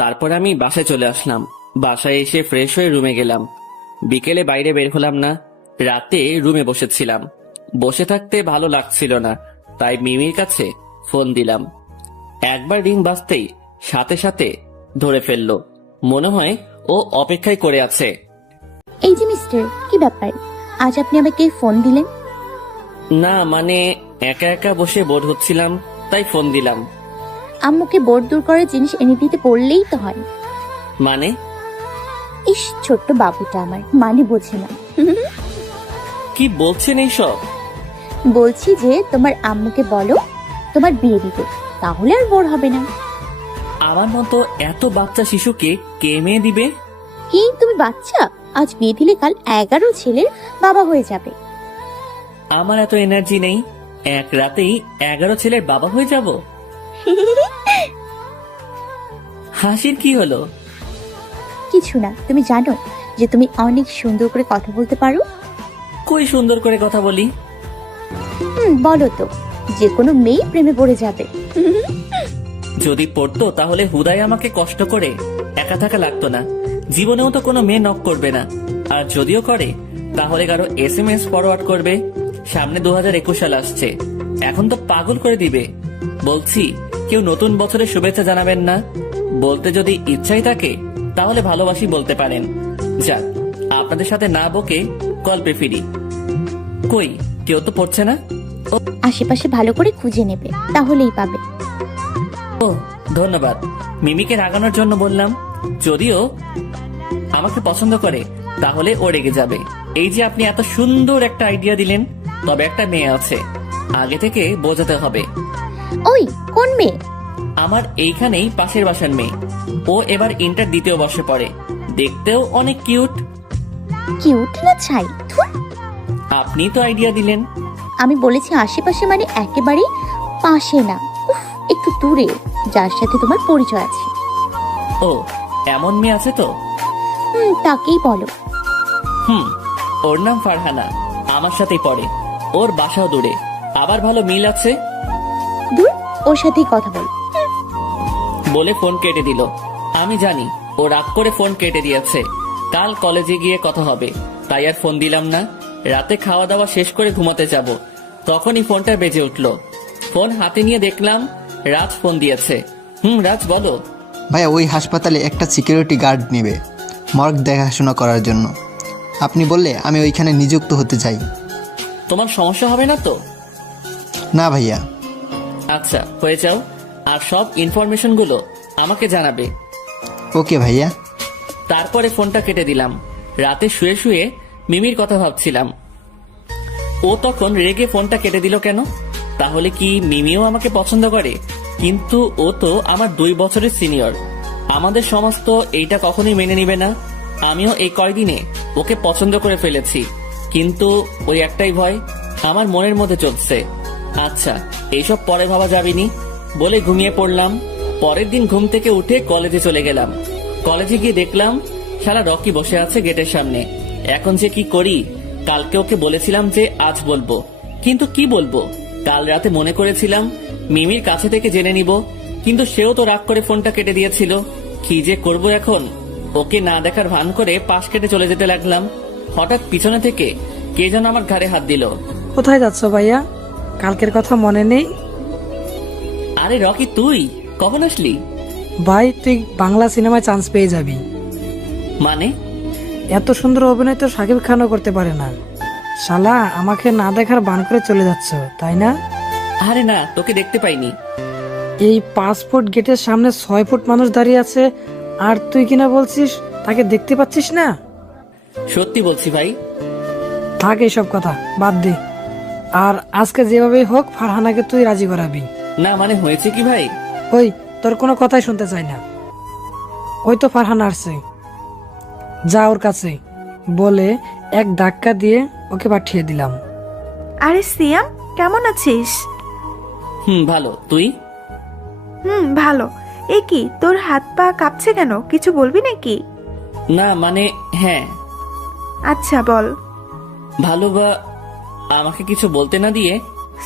তারপর আমি বাসায় চলে আসলাম। বাসায় এসে ফ্রেশ হয়ে রুমে গেলাম। বিকেলে বাইরে বের হলাম না, রাতে রুমে বসেছিলাম। বসে থাকতে ভালো লাগছিল না, তাই মিমির কাছে ফোন দিলাম। একবার রিং বাজতেই সাথে সাথে ধরে ফেললো। মনে হয় ও অপেক্ষায় করে আছে। এই যে মিস্টার, কি ব্যাপার? আজ আপনি আমাকে ফোন দিলেন? না মানে একা একা বসে বোর হচ্ছিলাম, তাই ফোন দিলাম। আম্মুকে বোর দূর করার জিনিস এনে দিতে বললেই তো হয়। মানে? ইস, ছোট্ট বাবুটা আমার মানে বোঝে না। কি বলছেন এইসব? বলছি যে তোমার আম্মুকে বলো তোমার বিয়ে দিতে, তাহলে আর বোর হবে না। আমার মতো এত বাচ্চা শিশুকে কে মেয়ে দিবে? কি তুমি বাচ্চা? আজ বিয়ে দিলে কাল 11 ছেলের বাবা হয়ে যাবে। আমার এত এনার্জি নেই, এক রাতেই 11 ছেলের বাবা হয়ে যাব। হাসির কি হলো? কিছু না। তুমি জানো যে তুমি অনেক সুন্দর করে কথা বলতে পারো? কই সুন্দর করে কথা বলি? বলো তো, যে কোনো মেয়ে প্রেমে পড়ে যাবে। যদি পড়তো তাহলে হুদাই আমাকে কষ্ট করে একা থাকা লাগতো না। জীবনেও তো কোনো মেয়ে নক করবে না, আর যদিও করে তাহলে কারো SMS ফরওয়ার্ড করবে। সামনে 2021 সাল আসছে, এখন তো পাগল করে দিবে। বলছি, কেউ নতুন বছরের শুভেচ্ছা জানাবেন না? বলতে যদি ইচ্ছাই থাকে তাহলে ভালোবাসি বলতে পারেন। যাক, আপনাদের সাথে না বকে গল্পে ফিরি। কই কেউ তো পড়ছে না। আশেপাশে ভালো করে খুঁজে নেবে, তাহলেই পাবে। ও ধন্যবাদ। মিমিকে রাগানোর জন্য বললাম। যদিও আমাকে পছন্দ করে তাহলে ও রেগে যাবে। এই যে আপনি এত সুন্দর একটা আইডিয়া দিলেন, তবে একটা মেয়ে আছে, আগে থেকে বোঝাতে হবে। ওই কোন মেয়ে? আমার এইখানেই পাশের বাসার মেয়ে। ও এবার ইন্টার 2য় বর্ষে পড়ে, দেখতেও অনেক কিউট। কিউট না ছাই? আপনি তো আইডিয়া দিলেন। আমি বলেছি আশেপাশে মানে একেবারে পাশে না, একটু দূরে, যার সাথে তোমার পরিচয় আছে। ও এমন মেয়ে আছে তো? তাকেই বলো। ওর নাম ফারহানা, আমার সাথেই পড়ে। ওর বাসাও দূরে, আবার ভালো মিল আছে। দূর, ওর সাথেই কথা বল। বলে ফোন কেটে দিল। আমি জানি ও রাগ করে ফোন কেটে দিয়েছে। কাল কলেজে গিয়ে কথা হবে, তাই আর ফোন দিলাম না। রাতে খাওয়া দাওয়া শেষ করে ঘুমাতে যাব, তখনই ফোনটা বেজে উঠল। ফোন হাতে নিয়ে দেখলাম রাজ ফোন দিয়েছে। রাজ বলো। ভাইয়া, ওই হাসপাতালে একটা সিকিউরিটি গার্ড নেবে মর্গ দেখাশোনা করার জন্য। আপনি বললে আমি ওইখানে নিযুক্ত হতে চাই। তোমার সমস্যা হবে না তো? না ভাইয়া। আচ্ছা, হয়ে যাও, আর সব ইনফরমেশন গুলো আমাকে জানাবে। ওকে ভাইয়া। তারপরে ফোনটা কেটে দিলাম। রাতে শুয়ে শুয়ে মিমির কথা ভাবছিলাম। ও তখন রেগে ফোনটা কেটে দিল কেন? তাহলে কি মিমিও আমাকে পছন্দ করে? কিন্তু ও তো আমার 2 বছরের সিনিয়র। আমাদের সমাজ তো এইটা কখনোই মেনে নিবে না। আমিও এই কয়দিনে ওকে পছন্দ করে ফেলেছি, কিন্তু ওই একটাই ভয় আমার মনের মধ্যে চলছে। আচ্ছা, এইসব পরে ভাবা যাবেনি বলে ঘুমিয়ে পড়লাম। পরের দিন ঘুম থেকে উঠে কলেজে চলে গেলাম। কলেজে গিয়ে দেখলাম শালা রকি বসে আছে গেটের সামনে। এখন যে কি করি? কালকে ওকে বলেছিলাম যে আজ বলবো, কিন্তু কি বলবো? কাল রাতে মনে করেছিলাম মিমির কাছে থেকে জেনে নিব, কিন্তু সেও তো রাগ করে ফোনটা কেটে দিয়েছিল। কি যে করব এখন? ওকে না দেখার ভান করে পাশ কেটে চলে যেতে লাগলাম। হঠাৎ পিছনে থেকে কে যেন আমার ঘাড়ে হাত দিল। কোথায় যাচ্ছ ভাইয়া? কালকের কথা মনে নেই? আরে রকি, তুই কখন আসলি? ভাই, তুই বাংলা সিনেমায় চান্স পেয়ে যাবি। মানে? এত সুন্দর অভিনয় তো শাকিব খানও করতে পারে না। শালা, আমাকে না দেখার বান করে চলে যাচ্ছ, তাই না? আরে না, তোকে দেখতে পাইনি। এই 5 ফুট গেটের সামনে 6 ফুট মানুষ দাঁড়িয়ে আছে, আর তুই কিনা বলছিস তাকে দেখতে পাচ্ছিস না? সত্যি বলছি ভাই। থাক এইসব কথা, বাদ দে। আর আজকে যেভাবেই হোক ফারহানাকে তুই রাজি করাবি। না মানে হয়েছে কি ভাই? ওই, তোর কোনো কথাই শুনতে চাই না। ওই তো ফারহানা আসছে, যা ওর কাছে বলে এক ধাক্কা দিয়ে ওকে পাঠিয়ে দিলাম। আরে সিয়াম, কেমন আছিস? ভালো, তুই? ভালো। এ কি, তোর হাত পা কাঁপছে কেন? কিছু বলবি নাকি? না মানে হ্যাঁ। আচ্ছা বল। ভালো বা আমাকে কিছু বলতে না দিয়ে?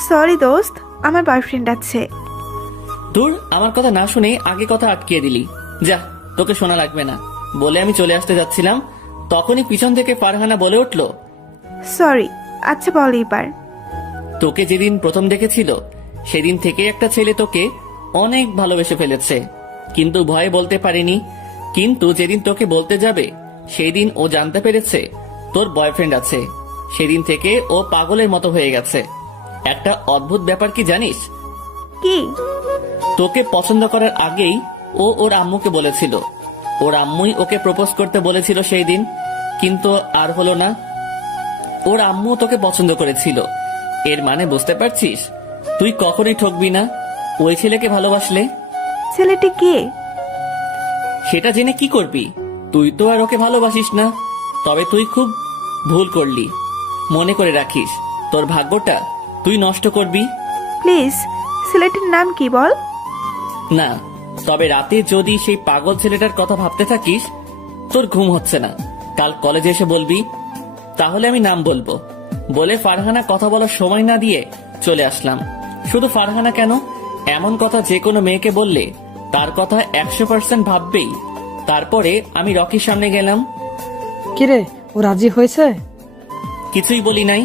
সরি দোস্ত, আমার বয়ফ্রেন্ড আছে। দূর, আমার কথা না শুনে আগে কথা আটকিয়ে দিলি। যা, তোকে শোনা লাগবে না বলে আমি চলে আসতে যাচ্ছিলাম, তখনই পিছন থেকে ফারহানা বলে উঠল, সরি। আচ্ছা বল এবার। তোকে যেদিন প্রথম দেখেছিল সেদিন থেকে একটা ছেলে তোকে অনেক ভালোবেসে ফেলেছে, কিন্তু ভয়ে বলতে পারেনি। কিন্তু যেদিন তোকে বলতে যাবে সেই দিন ও জানতে পেরেছে তোর বয়ফ্রেন্ড আছে। সেদিন থেকে ও পাগলের মতো হয়ে গেছে। একটা অদ্ভুত ব্যাপার কি জানিস? কি? তোকে পছন্দ করার আগেই ও ওর আম্মুকে বলেছিল। ওর আম্মুই ওকে প্রপোজ করতে বলেছিল সেই দিন, কিন্তু আর হলো না। ওর আম্মু তোকে পছন্দ করেছিল। এর মানে বুঝতে পারছিস? তুই কখনোই ঠকবি না ওই ছেলেকে ভালোবাসলে। ছেলেটি কে? সেটা জেনে কি করবি? তুই তো আর ওকে ভালোবাসিস না। তবে তুই খুব ভুল করলি। মনে করে রাখিস, তোর ভাগ্যটা তুই নষ্ট করবি। প্লিজ, ছেলেটির নাম কি বল? না, তবে রাতে যদি সেই পাগল ছেলেটার কথা ভাবতে থাকিস, তোর ঘুম হচ্ছে না, কাল কলেজে এসে বলবি। তাহলে আমি নাম বলবো। বলে ফারহানা কথা বলার সময় না দিয়ে চলে আসলাম। শুধু ফারহানা কেন, এমন কথা যে কোনো মেয়েকে বললে তার কথা 100% ভাববেই। তারপরে আমি রকির সামনে গেলাম। কিরে, ও রাজি হয়েছে? কিছুই বলি নাই।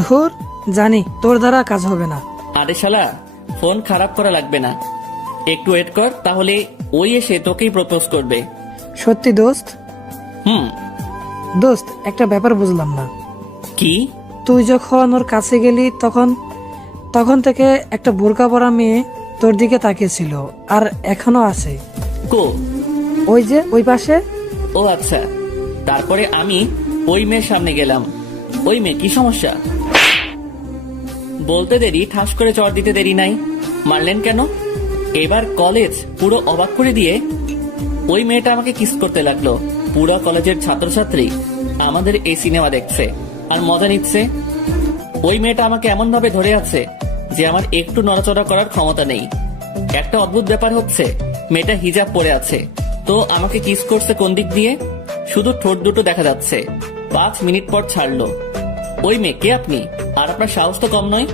ধুর, জানি তোর দ্বারা কাজ হবে না। আরে শালা, ফোন খারাপ করা লাগবে না, একটু ওয়েট কর, তাহলে ওই এসে তোকেই প্রপোজ করবে। সত্যি দোস্ত? দোস্ত, একটা ব্যাপার বুঝলাম না। কি? তুই যখন ওর কাছে গেলি তখন থেকে একটা বোরকা পরা মেয়ে তোর দিকে তাকিয়েছিল, আর এখনো আছে। কো? ওই যে ওই পাশে। ও আচ্ছা। তারপরে আমি ওই মেয়ের সামনে গেলাম। ওই মেয়ে, কি সমস্যা? বলতে দেরি, ঠাস করে চড় দিতে দেরি নাই। মারলেন কেন? এবার কলেজ পুরো অবাক করে দিয়ে ওই মেয়েটা আমাকে কিস করতে লাগলো। পুরো কলেজের ছাত্রছাত্রী আমাদের এই সিনেমা দেখছে আর মজা নিচ্ছে। ওই মেয়েটা আমাকে এমন ভাবে ধরে আছে যে আমার একটু নড়াচড়া করার ক্ষমতা নেই। একটা অদ্ভুত ব্যাপার হচ্ছে, মেয়েটা হিজাব পরে আছে, তো আমাকে কিস করছে কোন দিক দিয়ে? শুধু ঠোঁট দুটো দেখা যাচ্ছে। 5 মিনিট পর ছাড়লো। ওই মেয়ে, কে আপনি? আর আপনার সাহস তো কম নয়।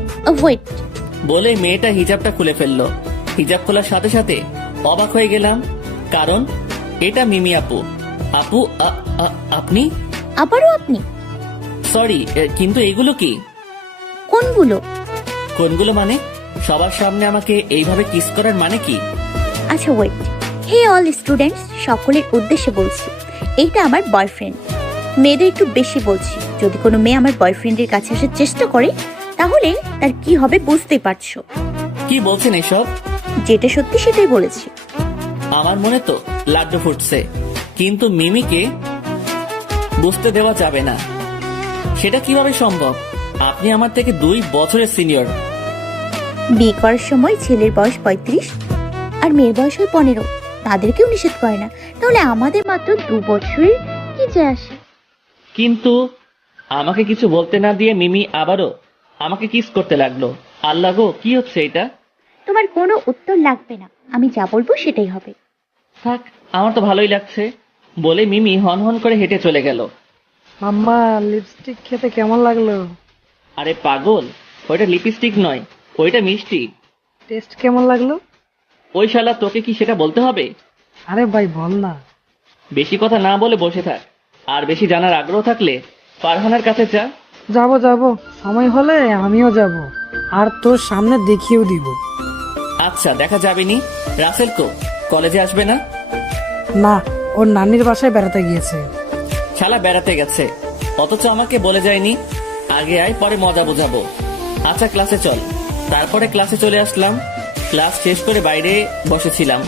ওয়েট। বলে মেয়েটা হিজাবটা খুলে ফেললো। হিজাব খোলার সাথে সাথে অবাক হয়ে গেলাম, কারণ এটা মিমি আপু। আপু, আপনি? আবারও আপনি? সরি, কিন্তু এগুলো কি? কোনগুলো? কোনগুলো মানে? সবার সামনে আমাকে এইভাবে কিস করার মানে কি? আচ্ছা ওয়েট। হে অল স্টুডেন্টস, সকলের উদ্দেশ্যে বলছি, এইটা আমার বয়ফ্রেন্ড। মেয়েদের একটু বেশি বলছি। যদি কোনো মেয়ে আমার বয়ফ্রেন্ডের কাছে আসার চেষ্টা করে তাহলে তার কি হবে বুঝতেই পারছো। কি বলছেন এসব? যেটা সত্যি সেটাই বলেছি। আমার মনে তো লাড্ডু ফুটছে, কিন্তু মিমিকে বুঝতে দেওয়া যাবে না। সেটা কিভাবে সম্ভব? আপনি আমার থেকে 2 বছরের সিনিয়র। বিয়ে করার সময় ছেলের বয়স 35 আর মেয়ের বয়স হয় 15। তাদেরকেও নিষেধ করে না, তাহলে আমাদের মাত্র 2 বছরের কি যায় আসে? কিন্তু আমাকে কিছু বলতে না দিয়ে মিমি আবারও আমাকে কিস করতে লাগলো। আল্লাহ গো, কি হচ্ছে এটা? তোমার কোনো উত্তর লাগবে না, আমি যা বলবো সেটাই হবে। থাক, আমার তো ভালোই লাগছে। বলে মিমি হন হন করে হেঁটে চলে গেল। মাম্মা, লিপস্টিক খেতে কেমন লাগলো? আরে পাগল, ওইটা লিপস্টিক নয়, ওইটা মিষ্টি। টেস্ট কেমন লাগলো? ওই শালা, তোকে কি সেটা বলতে হবে? আরে ভাই বল না। বেশি কথা না বলে বসে থাক, আর বেশি জানার আগ্রহ থাকলে ফারহানার কাছে যা। যাবো, সময় হলে আমিও যাব, আর তোর সামনে দেখিয়েও দিব। আচ্ছা, দেখা যাবে নি। রাসেল কো, কলেজে আসবে না? না, ওর নানির বাসায় বেড়াতে গিয়েছে। শালা বেড়াতে গেছে, অথচ আমাকে বলে যায়নি। আগে আয়, পরে মজা বোঝাবো। আচ্ছা, ক্লাসে চল। তারপরে ক্লাসে চলে আসলাম। ক্লাস শেষ করে বাইরে বসেছিলাম,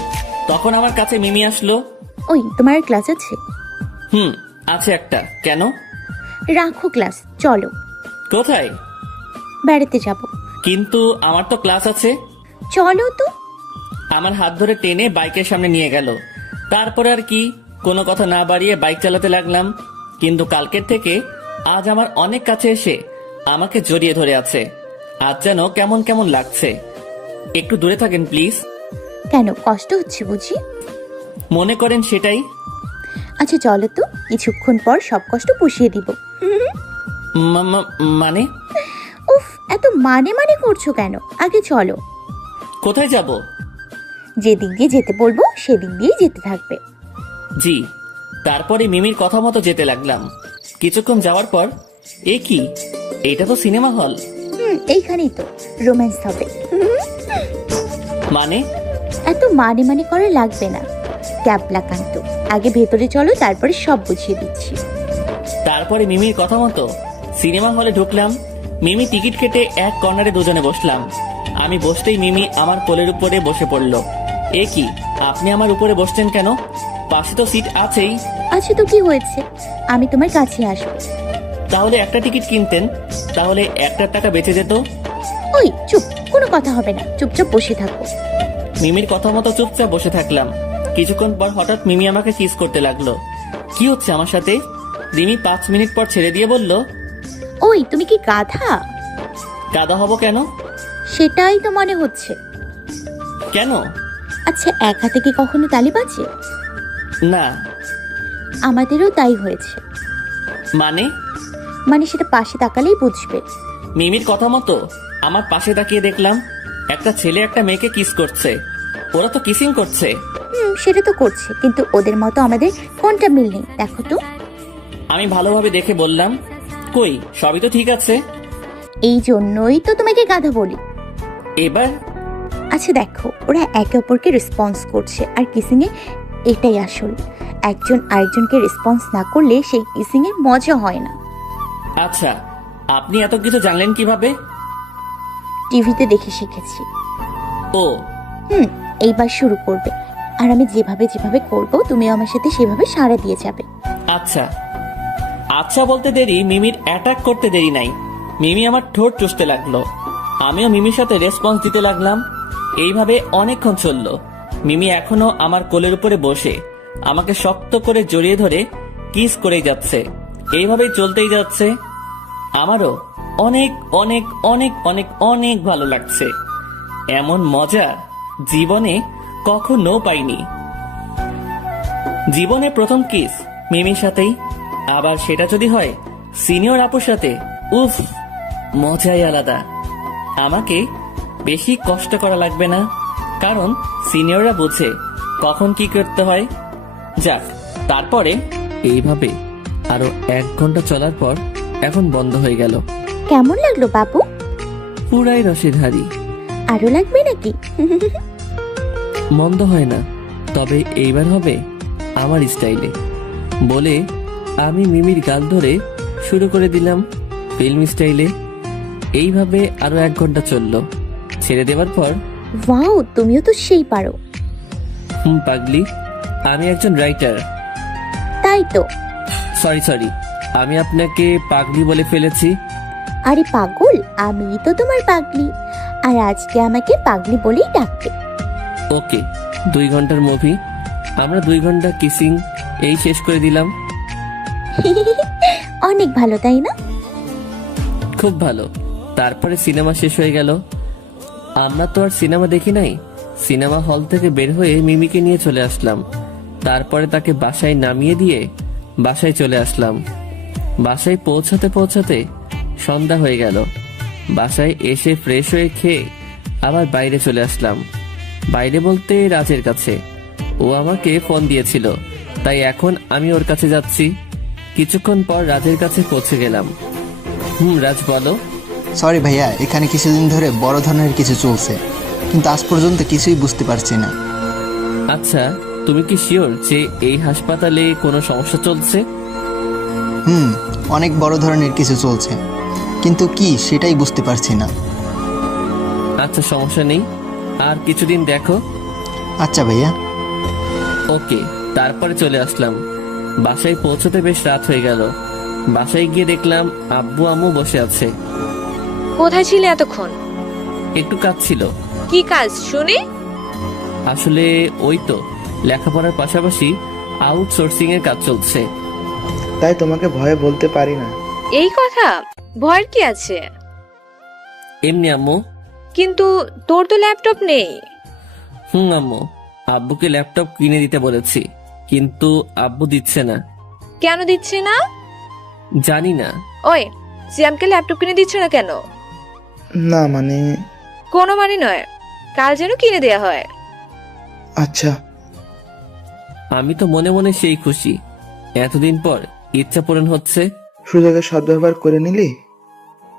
তখন আমার কাছে মিমি আসলো। ওই, তোমার ক্লাস আছে? আছে একটা। কেন? রাখো ক্লাস, চলো। কোথায়? বেড়াতে যাব। কিন্তু আমার তো ক্লাস আছে। চলো তো। আমার হাত ধরে টেনে বাইকের সামনে নিয়ে গেল। তারপরে আর কি, কোনো কথা না বাড়িয়ে বাইক চালাতে লাগলাম। কিন্তু কালকের থেকে আজ আমার অনেক কাছে এসে আমাকে জড়িয়ে ধরে আছে। আজ যেন কেমন কেমন লাগছে। একটু দূরে থাকেন প্লিজ। কেন, কষ্ট হচ্ছে বুঝি? মনে করেন সেটাই। আচ্ছা চলো তো, কিছুক্ষণ পর সব কষ্ট পুষিয়ে দিব। মানে? উফ, এত মানে করছো কেন? আগে চলো। কোথায় যাব? যেদিক দিয়ে যেতে বলবো সেদিক দিয়েই যেতে থাকবে। জি। তারপরে মিমির কথা মতো যেতে লাগলাম। কিছুক্ষণ যাওয়ার পর, এ কি, এটা তো সিনেমা হল। এইখানেই তো রোম্যান্স হবে। মানে? এত মানে মানে করে লাগবে না ক্যাবলা কান্ত, আগে ভেতরে চলো, তারপরে সব বুঝিয়ে দিচ্ছি। তারপরে মিমির কথা মতো সিনেমা হলে ঢুকলাম। মিমি টিকিট কেটে এক কর্নারে দুজনে বসলাম। আমি বসতেই মিমি আমার কোলের উপরে বসে পড়লো। এ কি, আপনি আমার উপরে বসছেন কেন? পাশে তো সিট আছেই। আচ্ছা তো কি হয়েছে, আমি তোমার কাছে আসবো। তাহলে একটা টিকিট কিনতেন, তাহলে 1 টাকা বেঁচে যেত। ওই চুপ, কোনো কথা হবে না, চুপচাপ বসে থাকো। মিমির কথা মতো চুপচাপ বসে থাকলাম। কিছুক্ষণ পর হঠাৎ মিমি আমাকে কিস করতে লাগলো। কি হচ্ছে আমার সাথে? রিমি 5 মিনিট পর ছেড়ে দিয়ে বলল, ওই তুমি কি গাধা? গাধা হব কেন? সেটাই তো মনে হচ্ছে। কেন? আচ্ছা, এক হাতে কি কখনো তালি বাজে? না। আমাদেরও তাই হয়েছে। মানে সেটা পাশে তাকালেই বুঝবে। মিমির কথা মতো আমার পাশে তাকিয়ে দেখলাম একটা ছেলে একটা মেয়েকে কিস করছে। ওরা তো কিসিং করছে। সেটা তো করছে, কিন্তু ওদের মতো আমাদের কোনটা মিল নেই দেখো তো। আমি ভালোভাবে দেখে বললাম, কই, সবই তো ঠিক আছে। এই জন্যই তো তোমাকে গাধা বলি। এবার আচ্ছা দেখো, ওরা একে অপরকে রেসপন্স করছে, আর কিসিং এ এটাই আসল। একজন আরেকজনকে রেসপন্স না করলে সেই কিসিং এর মজা হয় না। আচ্ছা, আপনি এত কিছু জানলেন কিভাবে? টিভিতে দেখে শিখেছি। ও এইবার শুরু করবে, আর আমি যেভাবে যেভাবে করব তুমি আমার সাথে সেভাবে সাড়া দিয়ে যাবে। আচ্ছা। আচ্ছা বলতে দেরি, মিমির অ্যাটাক করতে দেরি নাই। মিমি আমার ঠোঁট চুষতে লাগলো, আমিও মিমির সাথে রেসপন্স দিতে লাগলাম। এইভাবে অনেকক্ষণ চললো। মিমি এখনো আমার কোলের উপরে বসে আমাকে শক্ত করে জড়িয়ে ধরে কিস করেই যাচ্ছে। এইভাবেই চলতেই যাচ্ছে। আমারও অনেক অনেক অনেক অনেক অনেক ভালো লাগছে। এমন মজা জীবনে কখনো পাইনি। জীবনে প্রথম কিস মিমির সাথেই, আবার সেটা যদি হয় সিনিয়র আপুর সাথে, উফ, মজাই আলাদা। আমাকে বেশি কষ্ট করা লাগবে না, কারণ সিনিয়ররা বোঝে কখন কি করতে হয়। যাক, তারপরে এইভাবে আরো 1 ঘন্টা চলার পর এখন বন্ধ হয়ে গেল। কেমন লাগলো বাবু? পুরাই রসের হাড়ি। আরো লাগবে নাকি? মন্দ হয় না, তবে এইবার হবে আমার স্টাইলে বলে আমি মিমির গাল ধরে শুরু করে দিলাম ফিল্ম স্টাইলে। এইভাবে আরো 1 ঘন্টা চললো। ছেড়ে দেওয়ার পর, ওয়াও, তুমিও তো সেই পারো। পাগলি, আমি একজন রাইটার। তাই তো। সরি, আমি আপনাকে পাগলি বলে ফেলেছি। আরে পাগল, আমি তো তোমার পাগলি, আর আজকে আমাকে পাগলি বলেই ডাকবে। ওকে, 2 ঘন্টার মুভি, আমরা 2 ঘন্টা কিসিং এই শেষ করে দিলাম। অনেক ভালো, তাই না? খুব ভালো। তারপরে সিনেমা শেষ হয়ে গেল। আমরা তো আর সিনেমা দেখি নাই। সিনেমা হল থেকে বের হয়ে মিমিকে নিয়ে চলে আসলাম। তারপরে তাকে বাসায় নামিয়ে দিয়ে বাসায় চলে আসলাম। বাসায় পৌঁছাতে পৌঁছাতে সন্ধ্যা হয়ে গেল। বাসায় এসে ফ্রেশ হয়ে খেয়ে আবার বাইরে চলে আসলাম। বাইরে বলতে রাজের কাছে। ও আমাকে ফোন দিয়েছিল, তাই এখন আমি ওর কাছে যাচ্ছি। কিছুক্ষণ পর রাজের কাছে পৌঁছে গেলাম। রাজ বলো। সরি ভাইয়া, এখানে কিছুদিন ধরে বড় ধরনের কিছু চলছে, কিন্তু আজ পর্যন্ত কিছুই বুঝতে পারছি না। আচ্ছা, তুমি কি শিওর যে এই হাসপাতালে কোনো সমস্যা চলছে? অনেক বড় ধরনের কিছু চলছে, কিন্তু কি সেটাই বুঝতে পারছি না। আচ্ছা, সমস্যা নেই, আর কিছুদিন দেখো। আচ্ছা ভাইয়া। ওকে। তারপরে চলে আসলাম। বাসায় পৌঁছতে বেশ রাত হয়ে গেল। বাসায় গিয়ে দেখলাম আব্বু আম্মু বসে আছে। কোথায় ছিলে এতক্ষণ? একটু কাজ ছিল। কি কাজ শুনি? আসলে ওই তো লেখাপড়ার পাশাপাশি আউটসোর্সিং এর কাজ চলছে। তাই তোমাকে ভয়ে বলতে পারি না। এই কথা? ভয়ের কি আছে? এমনি আম্মু। কিন্তু তোর তো ল্যাপটপ নেই। আম্মু, আব্বুকে ল্যাপটপ কিনে দিতে বলেছি, কিন্তু আব্বু দিচ্ছে না। কেন দিচ্ছে না? জানি না। ওই, সিয়ামকে ল্যাপটপ কিনে দিচ্ছ না কেন? না মানে। কোনো মানে নয়, কাল যেন কিনে দেয়া হয়। আচ্ছা। আমি তো মনে মনে সেই খুশি, এতদিন পর ইচ্ছা পূরণ হচ্ছে। সুযোগের সদ্ব্যবহার করে নিলি?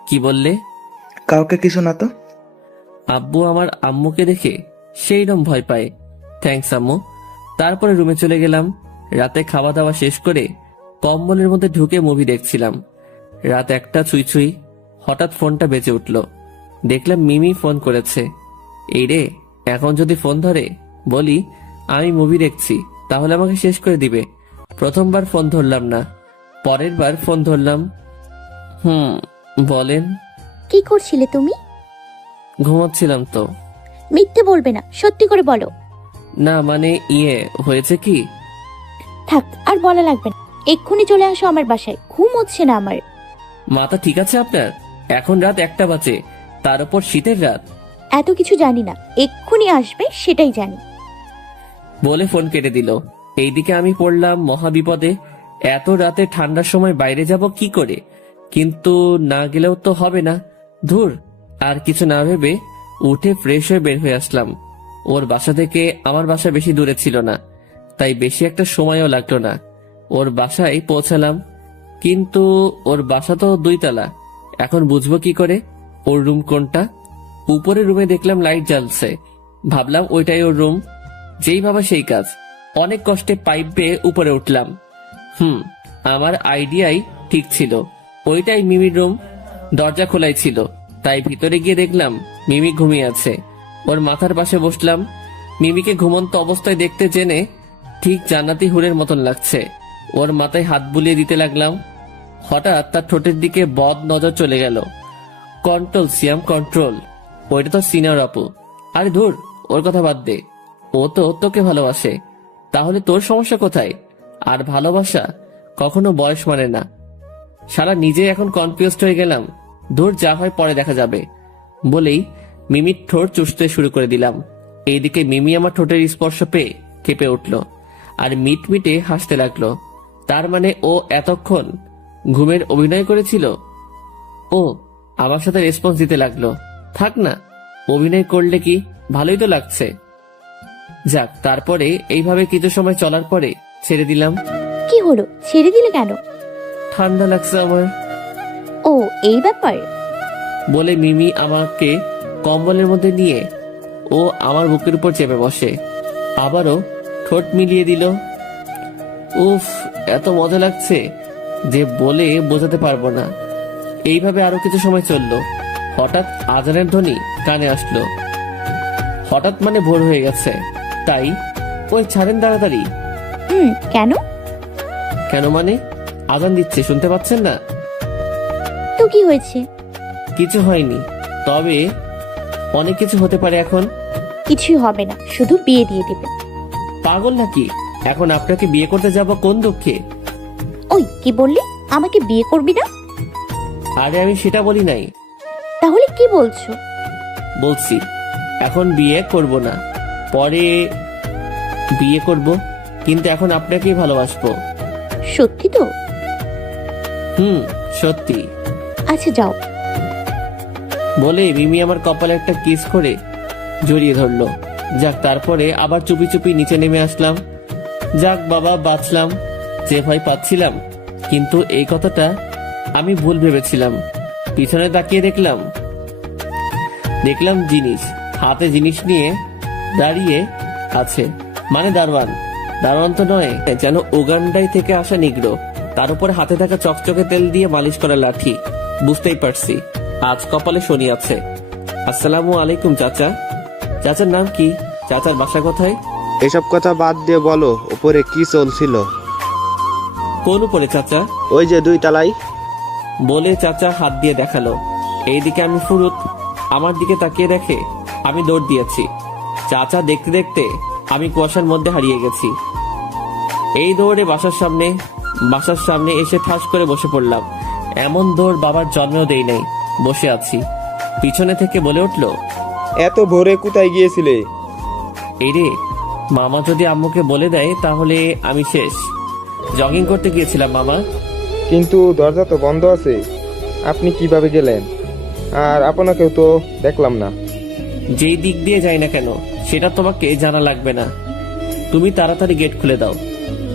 কি বললে? কাউকে কিছু না তো? আব্বু আমার আম্মুকে দেখে সেইরকম ভয় পায়। থ্যাঙ্কস আম্মু। তারপরে রুমে চলে গেলাম। রাতে খাওয়া দাওয়া শেষ করে কম্বলের মধ্যে ঢুকে মুভি দেখছিলাম। রাত 1টা ছুঁই। হঠাৎ ফোনটা বেজে উঠল। দেখলাম মিমি ফোন করেছে। এই রে, এখন যদি ফোন ধরে বলি আমি মুভি দেখছি তাহলে আমাকে শেষ করে দিবে। প্রথমবার ফোন ধরলাম না, পরের বার ফোন ধরলাম। বলেন। কি করছিলে তুমি? ঘুমাচ্ছিলাম তো। মিথ্যে বলবে না, সত্যি করে বলো। না মানে হয়েছে কি? থাক, আর বলা লাগবে না। এক্ষুনি চলে আসো আমার বাসায়, ঘুম হচ্ছে না আমার। মাথা ঠিক আছে আপনার? এখন রাত 1টা বাজে, তার উপর শীতের রাত। এত কিছু জানি না, এক্ষুনি আসবে সেটাই জানি। বলে ফোন কেটে দিল। এইদিকে আমি পড়লাম মহাবিপদে। এত রাতে ঠান্ডার সময় বাইরে যাব কি করে? কিন্তু না গেলেও তো হবে না। ধুর, আর কিছু না ভেবে উঠে ফ্রেশ হয়ে বের হয়ে আসলাম। ওর বাসা থেকে আমার বাসা বেশি দূরে ছিল না, তাই বেশি একটা সময়ও লাগলো না। ওর বাসায় পৌঁছালাম, কিন্তু ওর বাসা তো 2 তলা। এখন বুঝবো কি করে ওর রুম কোনটা? উপরে রুমে দেখলাম লাইট জ্বলছে, ভাবলাম ওইটাই ওর রুম। যেই ভাবা সেই কাজ, অনেক কষ্টে পাইপ বেয়ে উপরে উঠলাম। আমার আইডিয়াই ঠিক ছিল, ওইটাই মিমির রুম। দরজা খোলাই ছিল, তাই ভিতরে গিয়ে দেখলাম মিমি ঘুমিয়ে আছে। ওর মাথার পাশে বসলাম। মিমিকে ঘুমন্ত অবস্থায় দেখতে জেনে ঠিক জান্নাতি হুরের মতন লাগছে। ওর মাথায় হাত বুলিয়ে দিতে লাগলাম। হঠাৎ তার ঠোঁটের দিকে বদ নজর চলে গেল। কন্ট্রোল সিয়াম, কন্ট্রোল। ওইটা তো সিনিয়র আপু। আরে ধুর, ওর কথা বাদ দে। ও তো তোকে ভালোবাসে, তাহলে তোর সমস্যা কোথায়? আর ভালোবাসা কখনো বয়স মানে না। সারা নিজে এখন কনফিউজড হয়ে গেলাম। ধুর, যা হয় পরে দেখা যাবে বলেই মিমির ঠোঁট চুষতে শুরু করে দিলাম। এইদিকে মিমি আমার ঠোঁটের স্পর্শ পেয়ে কেঁপে উঠল আর মিটমিটে হাসতে লাগলো। তার মানে ও এতক্ষণ ঘুমের অভিনয় করেছিল। ও আমার সাথে রেসপন্স দিতে লাগলো। থাক না, অভিনয় করলে কি, ভালোই তো লাগছে। যাক, তারপরে এইভাবে কিছু সময় চলার পরে ছেড়ে দিলাম। কি হলো, ছেড়ে দিলে কেন? ঠান্ডা লাগছে আমার। ও, এই ব্যাপার। বলে মিমি আমাকে কম্বলের মধ্যে নিয়ে ও আমার বুকের উপর চেপে বসে, আবারও ঠোঁট মিলিয়ে দিল। উফ, এত মজা লাগছে যে বলে বোঝাতে পারবো না। এইভাবে আরো কিছু সময় চললো। হঠাৎ আজানের ধ্বনি কানে আসলো। হঠাৎ মানে ভোর হয়ে গেছে, তাই ওই ছাড়েন তাড়াতাড়ি। কেন? কেন মানে আজান দিচ্ছে, শুনতে পাচ্ছেন না? তো কি হয়েছে? কিছু হয়নি, তবে অনেক কিছু হতে পারে এখন। কিছুই হবে না, শুধু বিয়ে দিয়ে দিবে। পাগল নাকি? এখন আপনাকে বিয়ে করতে যাব কোন দুঃখে? ওই কি বললি, আমাকে বিয়ে করবি না? আরে আমি সেটা বলি নাই। তাহলে কি বলছো? বলছি এখন বিয়ে করব না, পরে বিয়ে করব, কিন্তু এখন আপনাকেই ভালোবাসবো। সত্যি তো? সত্যি। আচ্ছা যাও। বলে মিমি আমার কপালে একটা কিস করে জড়িয়ে ধরলো। যাক, তারপরে আবার চুপি চুপি নিচে নেমে আসলাম। যাক বাবা, বাঁচলাম। যে ভয় পাচ্ছিলাম, কিন্তু এই কথাটা আমি ভুল ভেবেছিলাম। পিছনে তাকিয়ে দেখলাম জিনিস, হাতে জিনিস নিয়ে দাঁড়িয়ে আছে। মানে দারোয়ান তো নয়, যেন উগান্ডাই থেকে আসা নিগ্রো। তার উপরে হাতে থাকা চকচকে তেল দিয়ে মালিশ করা লাঠি। বুঝতেই পারছি আজ কপালে শনি আছে। আসসালামু আলাইকুম চাচা। চাচার নাম কি? চাচার বাসা কোথায়? এসব কথা বাদ দিয়ে বলো, উপরে কি চলছিল? কোন উপরে চাচা? ওই যে 2 তলায়। বলে চাচা হাত দিয়ে দেখালো। এইদিকে আমি ফুরুত, আমার দিকে তাকিয়ে দেখে আমি দৌড় দিয়েছি। চাচা দেখতে দেখতে আমি কুয়াশার মধ্যে হারিয়ে গেছি। এই দৌড়ে বাসার সামনে এসে ঠাস করে বসে পড়লাম। এমন দৌড় বাবার জন্মেও দেই নাই। বসে আছি, পিছনে থেকে বলে উঠলো, এত ভোরে কোথায় গিয়েছিলে? এই রে, মামা যদি আম্মুকে বলে দেয় তাহলে আমি শেষ। জগিং করতে গিয়েছিলাম মামা। কিন্তু দরজা তো বন্ধ আছে, আপনি কিভাবে গেলেন? আর আপনাকেও তো দেখলাম না। যেই দিক দিয়ে যাই না কেন সেটা তোমাকে জানা লাগবে না, তুমি তাড়াতাড়ি গেট খুলে দাও।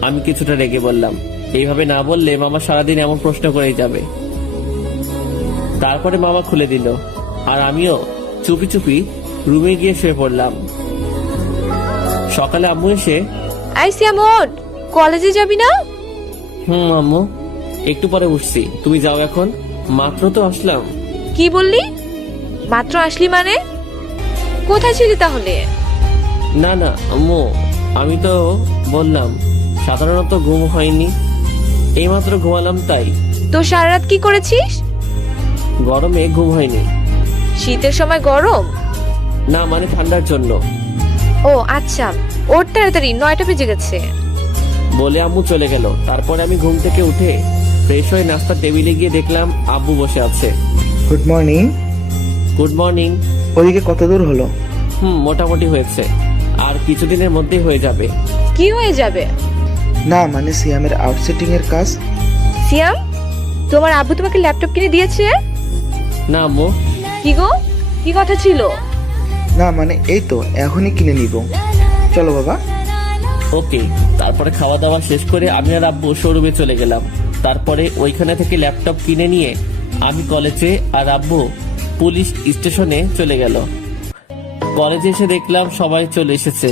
আমি কিছুটা রেগে বললাম। এইভাবে না বললে মামা সারাদিন এমন প্রশ্ন করেই যাবে। তারপরে মামা খুলে দিল। আর আমিও চুপি চুপি রুমে গিয়ে শুয়ে পড়লাম। সকালে আম্মু এসে, আই সিয়াম ওঠ, কলেজে যাবি না? আম্মু একটু পরে উঠছি, তুমি যাও এখন। মাত্র তো আসলাম। কি বললি? মাত্র আসলি মানে? কোথায় ছিলি তাহলে? না না আম্মু, আমি তো বললাম সাধারণত ঘুম হয়নি, এইমাত্র ঘুমালাম তাই। তো সারা রাত কি করেছিস? গরমে ঘুম হয়নি। শীতের সময় গরম? না মানে ঠান্ডার জন্য। ও আচ্ছা, ওর তাড়াতাড়ি 9টা বেজে গেছে। বলে আম্মু চলে গেল। তারপরে আমি ঘুম থেকে উঠে ফ্রেশ হয়ে নাস্তার টেবিলে গিয়ে দেখলাম আব্বু বসে আছে। Good morning. Good morning. ওদিকে কত দূর হলো? মোটামুটি হয়েছে, আর কিছুদিনের মধ্যেই হয়ে যাবে। কি হয়ে যাবে? না মানে সিয়ামের আউটসেটিং এর কাজ। সিয়াম, তোমার আব্বু তোমাকে ল্যাপটপ কিনে দিয়েছে? না আম্মু। কি গো, কি কথা ছিল? না মানে এই তো এখনই কিনে নিব। চলো বাবা। ওকে। তারপরে খাওয়া দাওয়া শেষ করে আমি আর আব্বু শোরুমে চলে গেলাম। তারপরে ওইখানে থেকে ল্যাপটপ কিনে নিয়ে আমি কলেজে, আর আব্বু পুলিশ স্টেশনে চলে গেল। কলেজে এসে দেখলাম সবাই চলে এসেছে।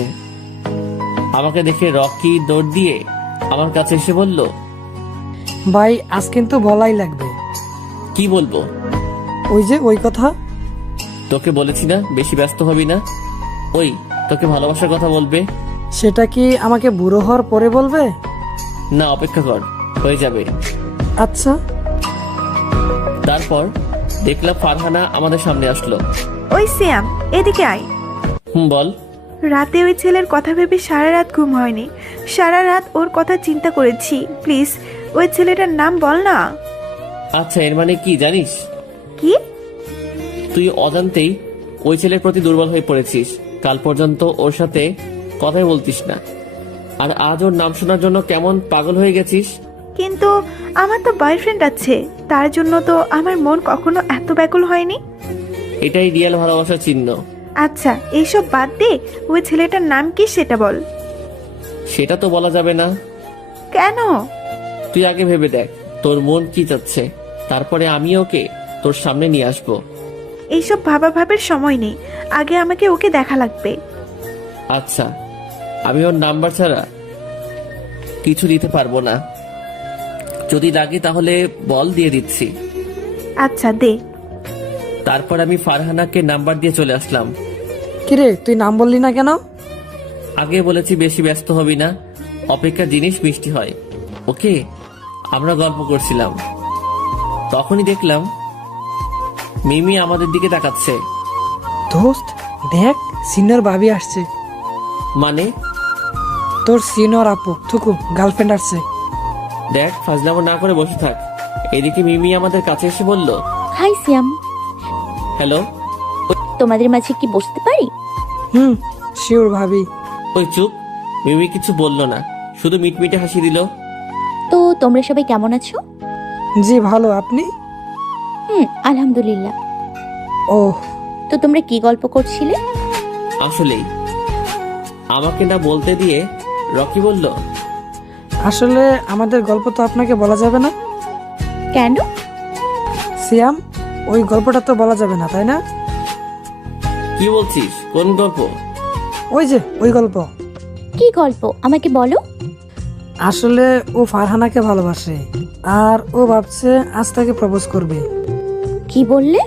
আমাকে দেখে রকি দৌড় দিয়ে আমার কাছে এসে বলল, ভাই আজ কিন্তু বলাই লাগবে। কি বলবো? ওই যে ওই কথা। তোকে বলেছি না বেশি ব্যস্ত হবি না। ওই তোকে ভালোবাসার কথা বলবে। সেটা কি আমাকে বুড়ো হওয়ার পরে বলবে? না অপেক্ষা কর, হয়ে যাবে। আচ্ছা। তারপর দেখলাম ফারহানা আমাদের সামনে আসলো। ওই সিয়াম, এদিকে আয়। বল। রাতে ওই ছেলের কথা ভেবে সারা রাত ঘুম হয়নি। সারা রাত ওর কথা চিন্তা করেছি। প্লিজ ওই ছেলেটার নাম বল না। আচ্ছা, এর মানে কি জানিস? কি? তুই অজান্তেই ওই ছেলের প্রতি দুর্বল হয়ে পড়েছিস। কাল পর্যন্ত ওর সাথে কথাই বলতিস না, আর আজ ওর নাম শোনার জন্য কেমন পাগল হয়ে গেছিস। কিন্তু আমার তো বয়ফ্রেন্ড আছে, তার জন্য তো আমার মন কখনো এত ব্যাকুল হয়নি। এটাই রিয়েল ভালোবাসার চিহ্ন। আচ্ছা এইসব বাদ দে, ওই ছেলেটার নাম কি সেটা বল। সেটা তো বলা যাবে না। কেন? তুই আগে ভেবে দেখ তোর মন কি চাচ্ছে, তারপরে আমি ওকে তোর সামনে নিয়ে আসবো। এইসব ভাবার সময় নেই, আগে আমাকে ওকে দেখা লাগবে। আচ্ছা, আমি ওর নাম্বার ছাড়া কিছু দিতে পারবো না। যদি লাগে তাহলে বল, দিয়ে দিচ্ছি। আচ্ছা দে। তারপর আমি ফারহানাকে নাম্বার দিয়ে চলে আসলাম। কিরে তুই নাম বললি না কেন? আগে বলেছি বেশি ব্যস্ত হবি না, অপেক্ষার জিনিস মিষ্টি হয়। ওকে। আমরা গল্প করছিলাম, তখনই দেখলাম মিমি আমাদের দিকে তাকাচ্ছে। দোস্ত দেখ, সিনিয়র ভাবি আসছে। মানে? তোর সিনিয়র আপু থুকু গার্লফ্রেন্ড আসছে। দেখ, ফাজলামো না করে বসে থাক। এদিকে মিমি আমাদের কাছে এসে বলল, হাই সিয়াম, হ্যালো। তোমাদের মাঝে কি বসতে পারি? শিওর ভাবি। ওই চুপ। মিমি কিছু বলল না, শুধু মিটমিটে হাসি দিল। তো তোমরা সবাই কেমন আছো? জি ভালো, আপনি? আলহামদুলিল্লাহ। ও, তো তোমরা কি গল্প করছিলে? আসলেই আমাকে না বলতে দিয়ে রকি বলল, আসলে আমাদের গল্প তো আপনাকে বলা যাবে না। কেন? সিয়াম, ওই গল্পটা তো বলা যাবে না, তাই না? কি বলছিস? কোন গল্প? ওই যে ওই গল্প। কি গল্প আমাকে বলো। আসলে ও ফারহানাকে ভালোবাসে, আর ও ভাবছে আজ তাকে প্রপোজ করবে। কি বললে?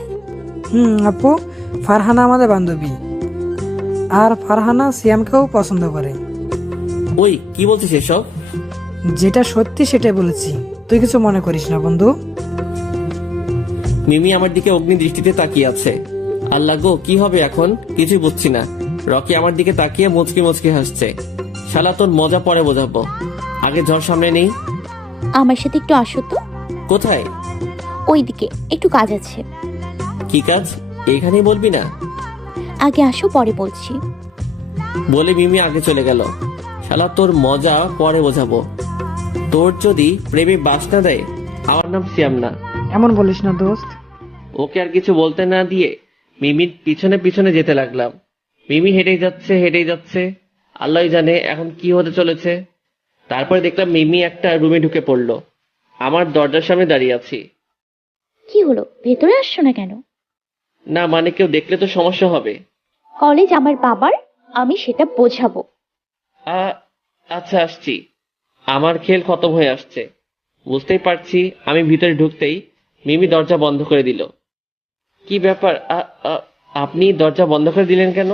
আপু, ফারহানা আমাদের বান্ধবী, আর ফারহানা সিয়ামকেও পছন্দ করে। ওই কি বলছিস এসব? যেটা সত্যি সেটাই বলেছি, তুই কিছু মনে করিস না বন্ধু। মিমি আমার দিকে অগ্নি দৃষ্টিতে তাকিয়ে আছে। আল্লাহ গো, কি হবে এখন কিছুই বুঝছি না। রকি আমার দিকে তাকিয়ে মুচকি মুচকি হাসছে। শালা তোর মজা পরে বোঝাবো, আগে ঝড় সামনে নেই। আমার সাথে একটু আসো তো। কোথায়? ওইদিকে একটু কাজ আছে। কি কাজ? এখানেই বলবি না? আগে আসো, পরে বলছি। বলে মিমি আগে চলে গেল। শালা তোর মজা পরে বোঝাবো। তোর যদি প্রেমে বাস না দেয়, আমার নাম সিয়াম না। এমন বলিস না দোস্ত। ওকে আর কিছু বলতে না দিয়ে মিমির পিছনে পিছনে যেতে লাগলাম। মিমি হেঁটেই যাচ্ছে। আল্লাহই জানে এখন কি হতে চলেছে। তারপরে দেখলাম মিমি একটা রুমে ঢুকে পড়লো। আমার দরজার সামনে দাঁড়িয়ে আছি। কি হলো, ভেতরে আসছো না কেন? না মানে কেউ দেখলে তো সমস্যা হবে। কলেজ আমার বাবার, আমি সেটা বোঝাবো। আচ্ছা আসছি। আমার খেল খতম হয়ে আসছে, বুঝতেই পারছি। আমি ভিতরে ঢুকতেই মিমি দরজা বন্ধ করে দিল। কি ব্যাপার? আপনি দরজা বন্ধ করে দিলেন কেন?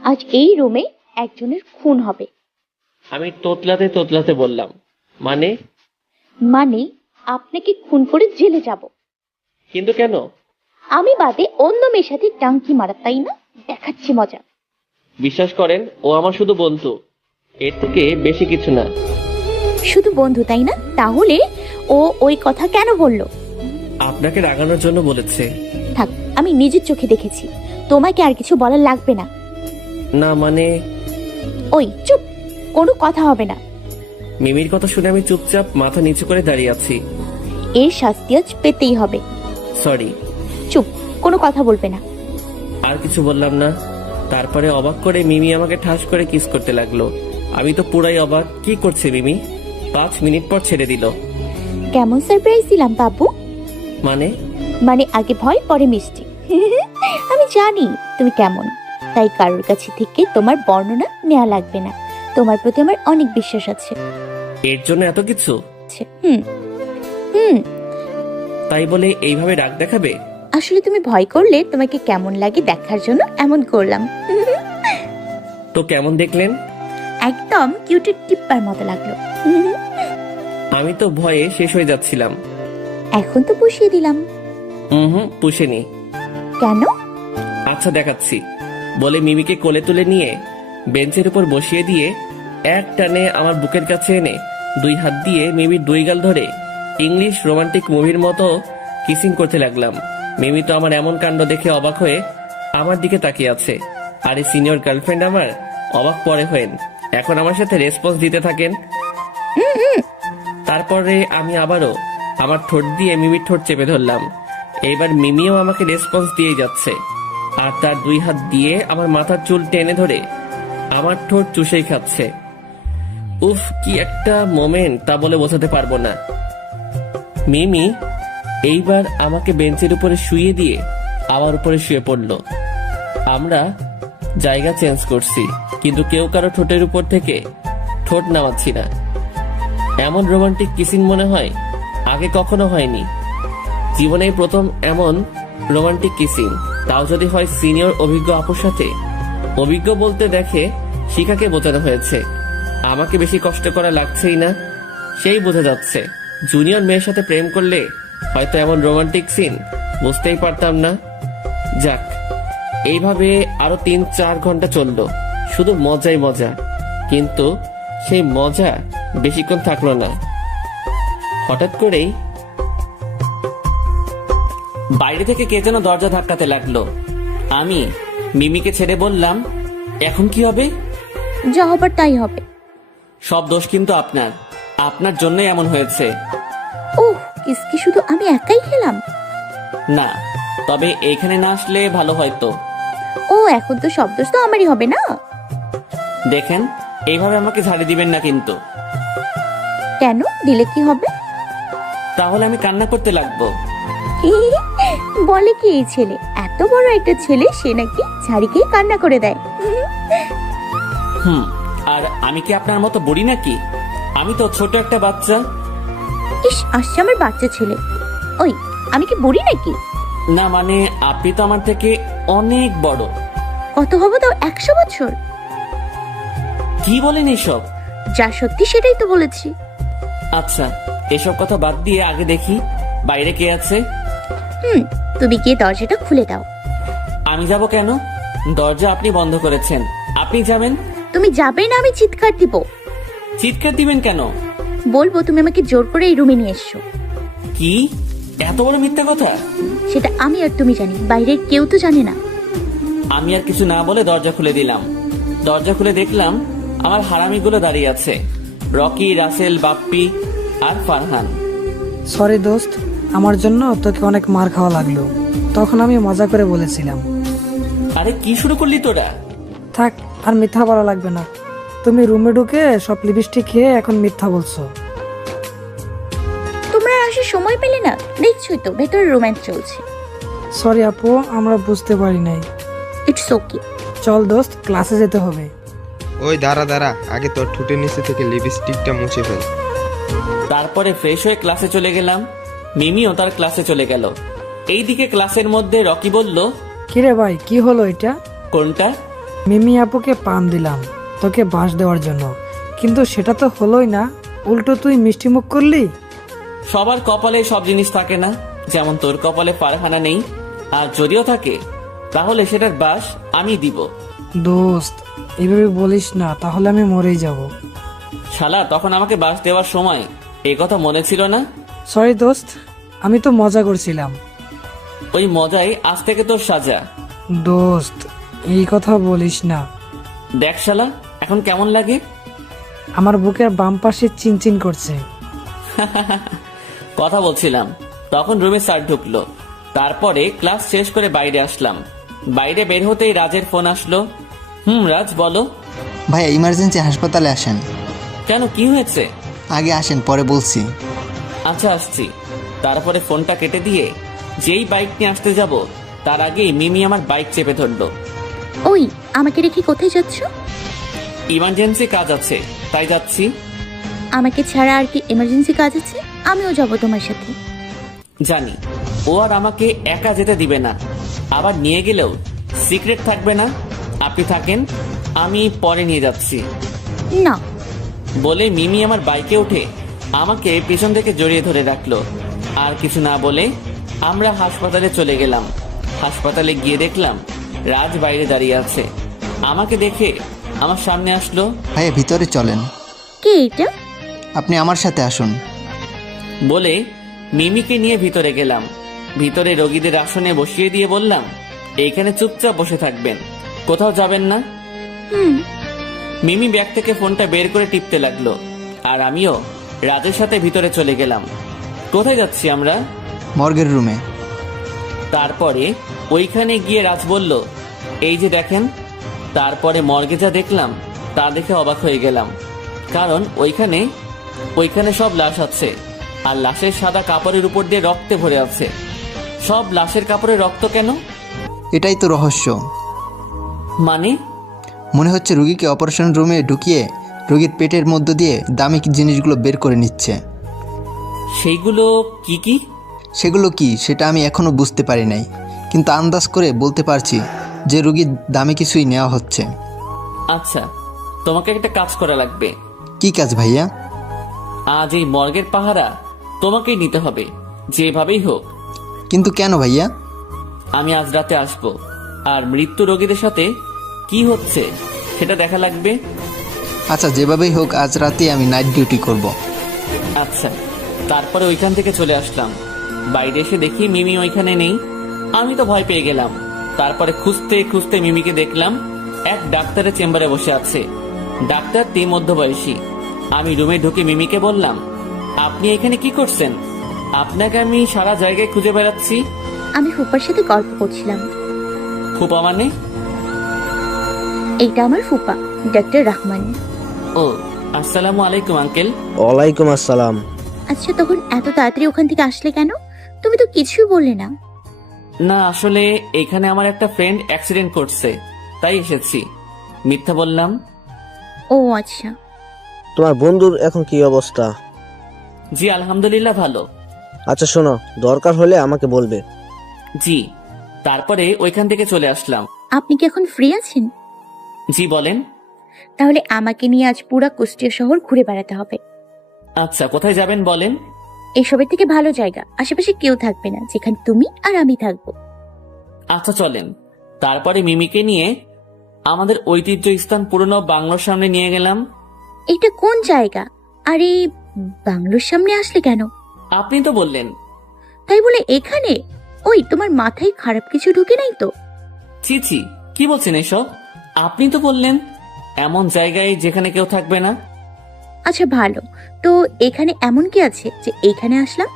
আজ এই রুমে একজনের খুন হবে। আমি তোতলাতে তোতলাতে বললাম, মানে? মানে আপনাকে খুন করে জেলে যাব। কিন্তু কেন? আমি বাদে অন্য মেয়ের সাথে টাঙ্কি মারা, তাই না? দেখাচ্ছি মজা। বিশ্বাস করেন, ও আমার শুধু বন্ধু, এর থেকে বেশি কিছু না। শুধু বন্ধু, তাই না? তাহলে ও ওই কথা কেন বললো? আপনাকে রাগানোর জন্য বলেছে। থাক, আমি নিজের চোখে দেখেছি, তোমাকে আর কিছু বলার লাগবে না। না মানে? ওই চুপ, কোনো কথা হবে না। মিমির কথা শুনে আমি চুপচাপ মাথা নিচু করে দাঁড়িয়ে আছি। এর শাস্তি আজ পেতেই হবে। সরি। চুপ, কোনো কথা বলবে না। আর কিছু বললাম না। তারপরে অবাক করে মিমি আমাকে ঠাস করে কিস করতে লাগলো। আমি তো পুরাই অবাক, কি করছে মিমি? 5 মিনিট পর ছেড়ে দিল। কেমন সারপ্রাইজ দিলাম বাবু? মানে আগে ভয় পরে মিষ্টি। আমি জানি তুমি কেমন, তাই কারোর কাছে থেকে তোমার বর্ণনা নেওয়া লাগবে না। তোমার প্রতি আমার অনেক বিশ্বাস আছে। এর জন্য এত কিছু? হুম হুম। তাই বলে এইভাবে রাগ দেখাবে? আসলে তুমি ভয় করলে তোমাকে কেমন লাগে দেখার জন্য এমন করলাম। তো কেমন দেখলেন? একদম কিউটের টিপ্পার মতো লাগলো। আমি তো ভয়ে শেষ হয়ে যাচ্ছিলাম। এখন তো পুষিয়ে দিলাম। পুষেনি। কেন? আচ্ছা দেখাচ্ছি। বলে মিমিকে কোলে তুলে নিয়ে বেঞ্চের উপর বসিয়ে দিয়ে এক টানে আমার বুকের কাছে এনে 2 হাত দিয়ে মিমির 2 গাল ধরে ইংলিশ রোমান্টিক মুভির মতো কিসিং করতে লাগলাম। মিমি তো আমার এমন কাণ্ড দেখে অবাক হয়ে আমার দিকে তাকিয়ে আছে। আর এই সিনিয়র গার্লফ্রেন্ড আমার অবাক পরে হয়েন এখন আমার সাথে রেসপন্স দিতে থাকেন। তারপরে আমি আবারও আমার ঠোঁট দিয়ে মিমির ঠোঁট চেপে ধরলাম। এইবার মিমিও আমাকে রেসপন্স দিয়ে যাচ্ছে আর তার 2 হাত দিয়ে আমার মাথার চুল টেনে ধরে আমার ঠোঁট চুষেই খাচ্ছে। উফ, কি একটা মোমেন্ট, তা বলে বোঝাতে পারবো না। মিমি এইবার আমাকে বেঞ্চের উপরে শুইয়ে দিয়ে আমার উপরে শুয়ে পড়লো। আমরা জায়গা চেঞ্জ করছি, কিন্তু কেউ কারো ঠোঁটের উপর থেকে ঠোঁট নামাচ্ছি না। এমন রোমান্টিক কিসিং মনে হয় আগে কখনো হয়নি। জীবনেই প্রথম এমন রোমান্টিক কিসিং, তাও যদি হয় সিনিয়র অভিজ্ঞ আপুর সাথে। অভিজ্ঞ বলতে দেখে শিখাকে বোঝানো হয়েছে, আমাকে বেশি কষ্ট করা লাগছেই না, সেই বোঝা যাচ্ছে। জুনিয়র মেয়ের সাথে প্রেম করলে হয়তো এমন রোমান্টিক সিন বুঝতেই পারতাম না। যাক, এইভাবে আরো 3-4 ঘন্টা চললো, শুধু মজাই মজা। কিন্তু সেই মজা বেশিক্ষণ থাকলো না। হঠাৎ করেই বাইরে থেকে কে যেন দরজা ধাক্কাতে লাগলো। আমি মিমিকে ছেড়ে বললাম, এখন কি হবে? যা হবার তাই হবে। সব দোষ কিন্তু আপনার, আপনার জন্যই এমন হয়েছে। ওহ, কিসকি শুধু আমি একাই খেলাম? না, তবে এইখানে না আসলে ভালো হয়তো। ও, এখন তো সব দোষ তো আমারই হবে না? দেখেন, এইভাবে আমাকে ঝাড়ি দিবেন না কিন্তু। কেন? দিলে কি হবে? তাহলে আমি কান্না করতে লাগবো। বলে কি এই ছেলে? এত বড় একটা ছেলে, সে নাকি ঝাড়িকে কান্না করে দেয়? আর আমি কি আপনার মতো বুড়ি নাকি? আমি তো ছোট একটা বাচ্চা। ইস, আসছে আমার বাচ্চা ছেলে। ওই, আমি কি বুড়ি নাকি? না মানে, আপনি তো আমার থেকে অনেক বড়। কত হবে তো? 100 বছর। কি বলেন এসব? যা সত্যি সেটাই তো বলেছি। আচ্ছা, এসব কথা বাদ দিয়ে আগে দেখি বাইরে কে আছে। তুমি গিয়ে দরজাটা খুলে দাও। আমি যাব কেন? দরজা আপনি বন্ধ করেছেন, আপনি যাবেন। তুমি যাবে না? আমি চিৎকার দিব। চিৎকার দিবেন কেন? বলবো তুমি আমাকে জোর করে এই রুমে নিয়ে এসছো। কি এত বড় মিথ্যা কথা? সেটা আমি আর তুমি জানি, বাইরের কেউ তো জানে না। আমি আর কিছু না বলে দরজা খুলে দিলাম। দরজা খুলে দেখলাম আমার হারামিগুলো দাঁড়িয়ে আছে, রকি, রাসেল, বাপ্পি আর ফারহান। সরি দোস্ত, আমার জন্য তোকে অনেক মার খাওয়া লাগলো। তখন আমি মজা করে বলেছিলাম। আরে কি শুরু করলি তোরা? থাক, আর মিথ্যা বলা লাগবে না। তুমি রুমে ঢুকে সব লিপস্টিক খেয়ে এখন মিথ্যা বলছো। তোমরা আসার সময় পেলে না? দেখছোই তো ভেতরে রোম্যান্স চলছে। সরি আপু, আমরা বুঝতে পারি নাই। It's okay. চল দোস্ত, ক্লাসে যেতে হবে। ওই দাঁড়া, আগে তোর ঠোঁটের নিচে থেকে লিপস্টিকটা মুছে ফেল। তারপরে ফ্রেশ হয়ে ক্লাসে চলে গেলাম। মিমিও তার ক্লাসে চলে গেল। এইদিকে ক্লাসের মধ্যে রকি বলল, কিরে ভাই, কি হলো এটা? কোনটা? মিমি আপুকে পান দিলাম তোকে বাঁশ দেওয়ার জন্য, কিন্তু সেটা তো হলোই না, উল্টো তুই মিষ্টি মুখ করলি। সবার কপালে সব জিনিস থাকে না, যেমন তোর কপালে ফারহানা নেই, আর যদিও থাকে তাহলে সেটার বাস আমি দিব। দোস্ত এইভাবে বলিস না, তাহলে আমি মরেই যাব। শালা, তখন আমাকে বাস দেওয়ার সময় এই কথা মনে ছিল না? সরি দোস্ত, আমি তো মজা করছিলাম। ওই মজাই আজ থেকে তোর সাজা। দোস্ত এই কথা বলিস না। দেখ শালা, এখন কেমন লাগে? আমার বুকের বাম পাশে চিনচিন করছে। কথা বলছিলাম, তখন রুমে স্যার ঢুকলো। তারপরে ক্লাস শেষ করে বাইরে আসলাম। বাইরে বের হতেই রাজের ফোন আসলো। রাজ বলো। ভাইয়া ইমার্জেন্সি হাসপাতালে আসেন। কেন, কি হয়েছে? আগে আসেন, পরে বলছি। আচ্ছা আসছি। তারপরে ফোনটা কেটে দিয়ে যেই বাইক নিয়ে আসতে যাব, তার আগেই মিমি আমার বাইক চেপে ধরলো। ওই, আমাকে রেখে কোথায় যাচ্ছ? ইমার্জেন্সি কাজ আছে, তাই যাচ্ছি। আমাকে ছাড়া আর কি এমার্জেন্সি কাজ আছে? আমিও যাব তোমার সাথে। জানি ও আর আমাকে একা যেতে দিবে না, আবার নিয়ে গেলেও সিক্রেট থাকবে না। আপনি থাকেন, আমি পরে নিয়ে যাচ্ছি। না। বলে মিমি আমার বাইকে উঠে আমাকে পিছন থেকে জড়িয়ে ধরে রাখলো। আর কিছু না বলে আমরা হাসপাতালে চলে গেলাম। হাসপাতালে গিয়ে দেখলাম রাজ বাইরে দাঁড়িয়ে আছে। আমাকে দেখে আমার সামনে আসলো। ভাইয়া ভিতরে চলেন। কে এটা? আপনি আমার সাথে আসুন। বলে মিমিকে নিয়ে ভিতরে গেলাম। ভিতরে রোগীদের আসনে বসিয়ে দিয়ে বললাম, এইখানে চুপচাপ বসে থাকবেন, কোথাও যাবেন না। মিমি ব্যাগ থেকে ফোনটা বের করে টিপতে লাগলো, আর আমিও রাজের সাথে ভিতরে চলে গেলাম। কোথায় যাচ্ছি আমরা? মর্গের রুমে। তারপরে ওইখানে গিয়ে রাজ বলল, এই যে দেখেন। তারপরে মর্গে যা দেখলাম তা দেখে অবাক হয়ে গেলাম, কারণ ওইখানে সব লাশ আছে, আর লাশের সাদা কাপড়ের উপর দিয়ে রক্তে ভরে আছে। সব লাশের কাপড়ে রক্ত কেন? এটাই তো রহস্য। মানে? মনে হচ্ছে রুগীকে অপারেশন রুমে ঢুকিয়ে রোগীর পেটের মধ্য দিয়ে দামি জিনিসগুলো বের করে নিচ্ছে। সেইগুলো কি কি? সেগুলো কি সেটা আমি এখনো বুঝতে পারি নাই, কিন্তু আন্দাজ করে বলতে পারছি যে রুগীর দামি কিছুই নেওয়া হচ্ছে। আচ্ছা, তোমাকে একটা কাজ করা লাগবে। কি কাজ ভাইয়া? আজ এই মর্গের পাহারা তোমাকেই নিতে হবে, যেভাবেই হোক। কিন্তু কেন ভাইয়া? আমি আজ রাতে আসবো, আর মৃত্যু রোগীদের সাথে কি হচ্ছে সেটা দেখা লাগবে। আচ্ছা, যেভাবেই হোক আজ রাতে আমি নাইট ডিউটি করব। আচ্ছা। তারপরে ওইখান থেকে চলে আসলাম। বাইরে এসে দেখি মিমি ওইখানে নেই। আমি তো ভয় পেয়ে গেলাম। তারপরে খুঁজতে খুঁজতে মিমিকে দেখলাম এক ডাক্তারের চেম্বারে বসে আছে। ডাক্তারটি মধ্যবয়সী। আমি রুমে ঢুকে মিমিকে বললাম, আপনি এখানে কি করছেন? আপনাকে আমি সারা জায়গায় খুঁজে বেড়াচ্ছি। আমি ফুপার সাথে গল্প করছিলাম। ফুপা মানে? এইটা আমার ফুপা, ডাক্তার রহমান। ও, আসসালামু আলাইকুম আঙ্কেল। ওয়ালাইকুম আসসালাম। আচ্ছা, তখন এত তাড়াতাড়ি ওখান থেকে আসলে কেন? তুমি তো কিছুই বললে না। না, আসলে এখানে আমার একটা ফ্রেন্ড অ্যাক্সিডেন্ট করছে, তাই এসেছি। মিথ্যা বললাম। ও আচ্ছা। তোমার বন্ধুর এখন কি অবস্থা? জি আলহামদুলিল্লাহ ভালো। আচ্ছা শোনো, দরকার হলে আমাকে বলবে। জি। তারপরে ওইখান থেকে চলে আসলাম। আপনি কি এখন ফ্রি আছেন? জি বলেন। তাহলে আমাকে নিয়ে আজ পুরা কুষ্টিয়া শহর ঘুরে বেড়াতে হবে। আচ্ছা, কোথায় যাবেন বলেন। এসবের থেকে ভালো জায়গা, আশেপাশে কেউ থাকবে না, যেখানে তুমি আর আমি থাকবো। আচ্ছা চলেন। তারপরে মিমিকে নিয়ে আমাদের ঐতিহ্য স্থান পুরনো বাংলোর সামনে নিয়ে গেলাম। এটা কোন জায়গা? আর এই বাংলোর সামনে আসলে কেন? আপনি তো বললেন। তাই বলে এখানে? ওই, তোমার মাথায় খারাপ কিছু ঢুকে নাই তো? ছি ছি, কি বলছেন এসব? আপনি তো বললেন এমন জায়গায় যেখানে কেউ থাকবে না। আচ্ছা ভালো, তো এখানে এমন কি আছে যে এখানে আসলাম?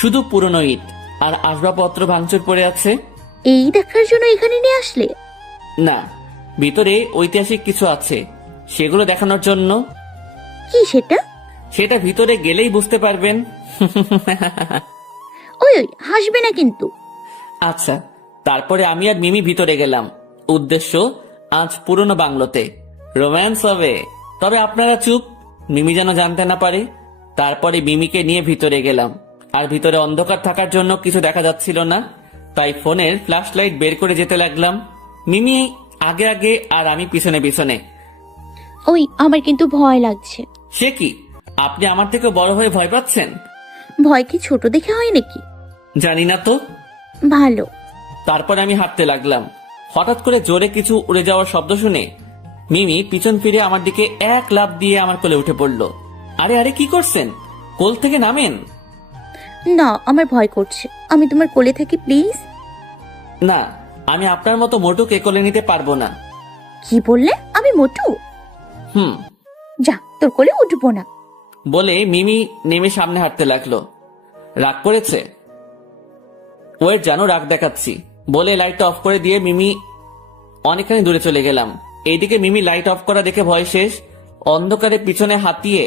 শুধু পুরনো ইট আর আসবাবপত্র ভাঙচুর পড়ে আছে। এই দেখার জন্য এখানে নিয়ে আসলে? না, ভিতরে ঐতিহাসিক কিছু আছে, সেগুলো দেখানোর জন্য। কি সেটা? সেটা ভিতরে গেলেই বুঝতে পারবেন। ওই ওই, হাসবে না কিন্তু। আচ্ছা, তারপরে আমি আর মিমি ভিতরে গেলাম। উদ্দেশ্য আজ পুরনো বাংলোতে রোম্যান্স হবে। তবে আপনারা চুপ, মিমি যেন জানতে না পারে। তারপরে মিমিকে নিয়ে ভিতরে গেলাম। আর ভিতরে অন্ধকার থাকার জন্য কিছু দেখা যাচ্ছিল না, তাই ফোনের ফ্ল্যাশ লাইট বের করে যেতে লাগলাম। মিমি আগে আগে আর আমি পিছনে পিছনে। ওই আমার কিন্তু ভয় লাগছে। সে কি, আপনি আমার থেকে বড় হয়ে ভয় পাচ্ছেন? ভয় কি ছোট দেখে হয় নাকি? জানি না তো। ভালো। তারপর আমি হাঁটতে লাগলাম। হঠাৎ করে জোরে কিছু উড়ে যাওয়ার শব্দ শুনে মিমি পিছন ফিরে আমার দিকে এক লাফ দিয়ে আমার কোলে উঠে পড়ল। আরে আরে, কি করছেন? কোল থেকে নামেন। না, আমার ভয় করছে। আমি তোমার কোলে থাকি প্লিজ। না, আমি আপনার মতো মোটুকে কোলে নিতে পারবো না। কি বললে? আমি মোটু? যা, তোর কোলে উঠবো না। বলে মিমি নেমে সামনে হাঁটতে লাগলো। রাগ করেছে? ওয়েট, জানো রাগ দেখাচ্ছি। বলে লাইটটা অফ করে দিয়ে মিমি অনেকখানি দূরে চলে গেলাম। এইদিকে মিমি লাইট অফ করা দেখে ভয় শেষ। অন্ধকারে পিছনে হাতিয়ে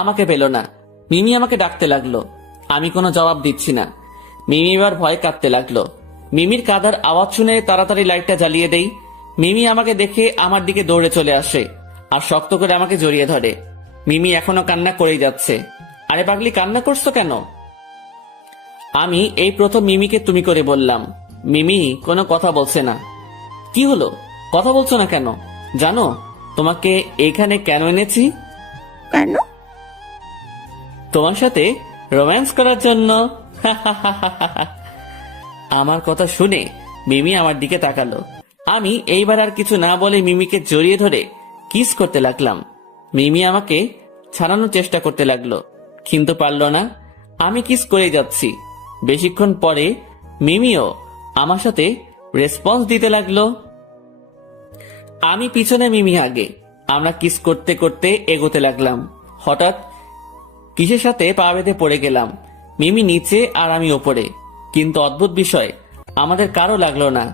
আমাকে পেল না। মিমি আমাকে ডাকতে লাগলো। আমি কোনো জবাব দিচ্ছি না। মিমি এবার ভয় কাঁদতে লাগলো। মিমির কাঁদার আওয়াজ শুনে তাড়াতাড়ি লাইটটা জ্বালিয়ে দেই। মিমি আমাকে দেখে আমার দিকে দৌড়ে চলে আসে আর শক্ত করে আমাকে জড়িয়ে ধরে। মিমি এখনো কান্না করেই যাচ্ছে। আরে পাগলি, কান্না করছো কেন? আমি এই প্রথম মিমিকে তুমি করে বললাম। মিমি কোনো কথা বলছে না। কি হলো, কথা বলছো না কেন? জানো তোমাকে এইখানে কেন এনেছি? কেন? তোমার সাথে রোম্যান্স করার জন্য। আমার কথা শুনে মিমি আমার দিকে তাকালো। আমি এইবার আর কিছু না বলে মিমিকে জড়িয়ে ধরে কিস করতে লাগলাম। মিমি আমাকে ছাড়ানোর চেষ্টা করতে লাগলো, কিন্তু পারলো না। আমি কিস করে যাচ্ছি। বেশিক্ষণ পরে মিমিও আমার সাথে রেসপন্স দিতে লাগলো। আমি পিছনে, মিমি আগে। আমরা কিস করতে করতে এগোতে লাগলাম। হঠাৎ কিসের সাথে পা বেঁধে পড়ে গেলাম। মিমি নিচে আর আমি ওপরে। কিন্তু অদ্ভুত বিষয়, আমাদের কারো লাগলো না।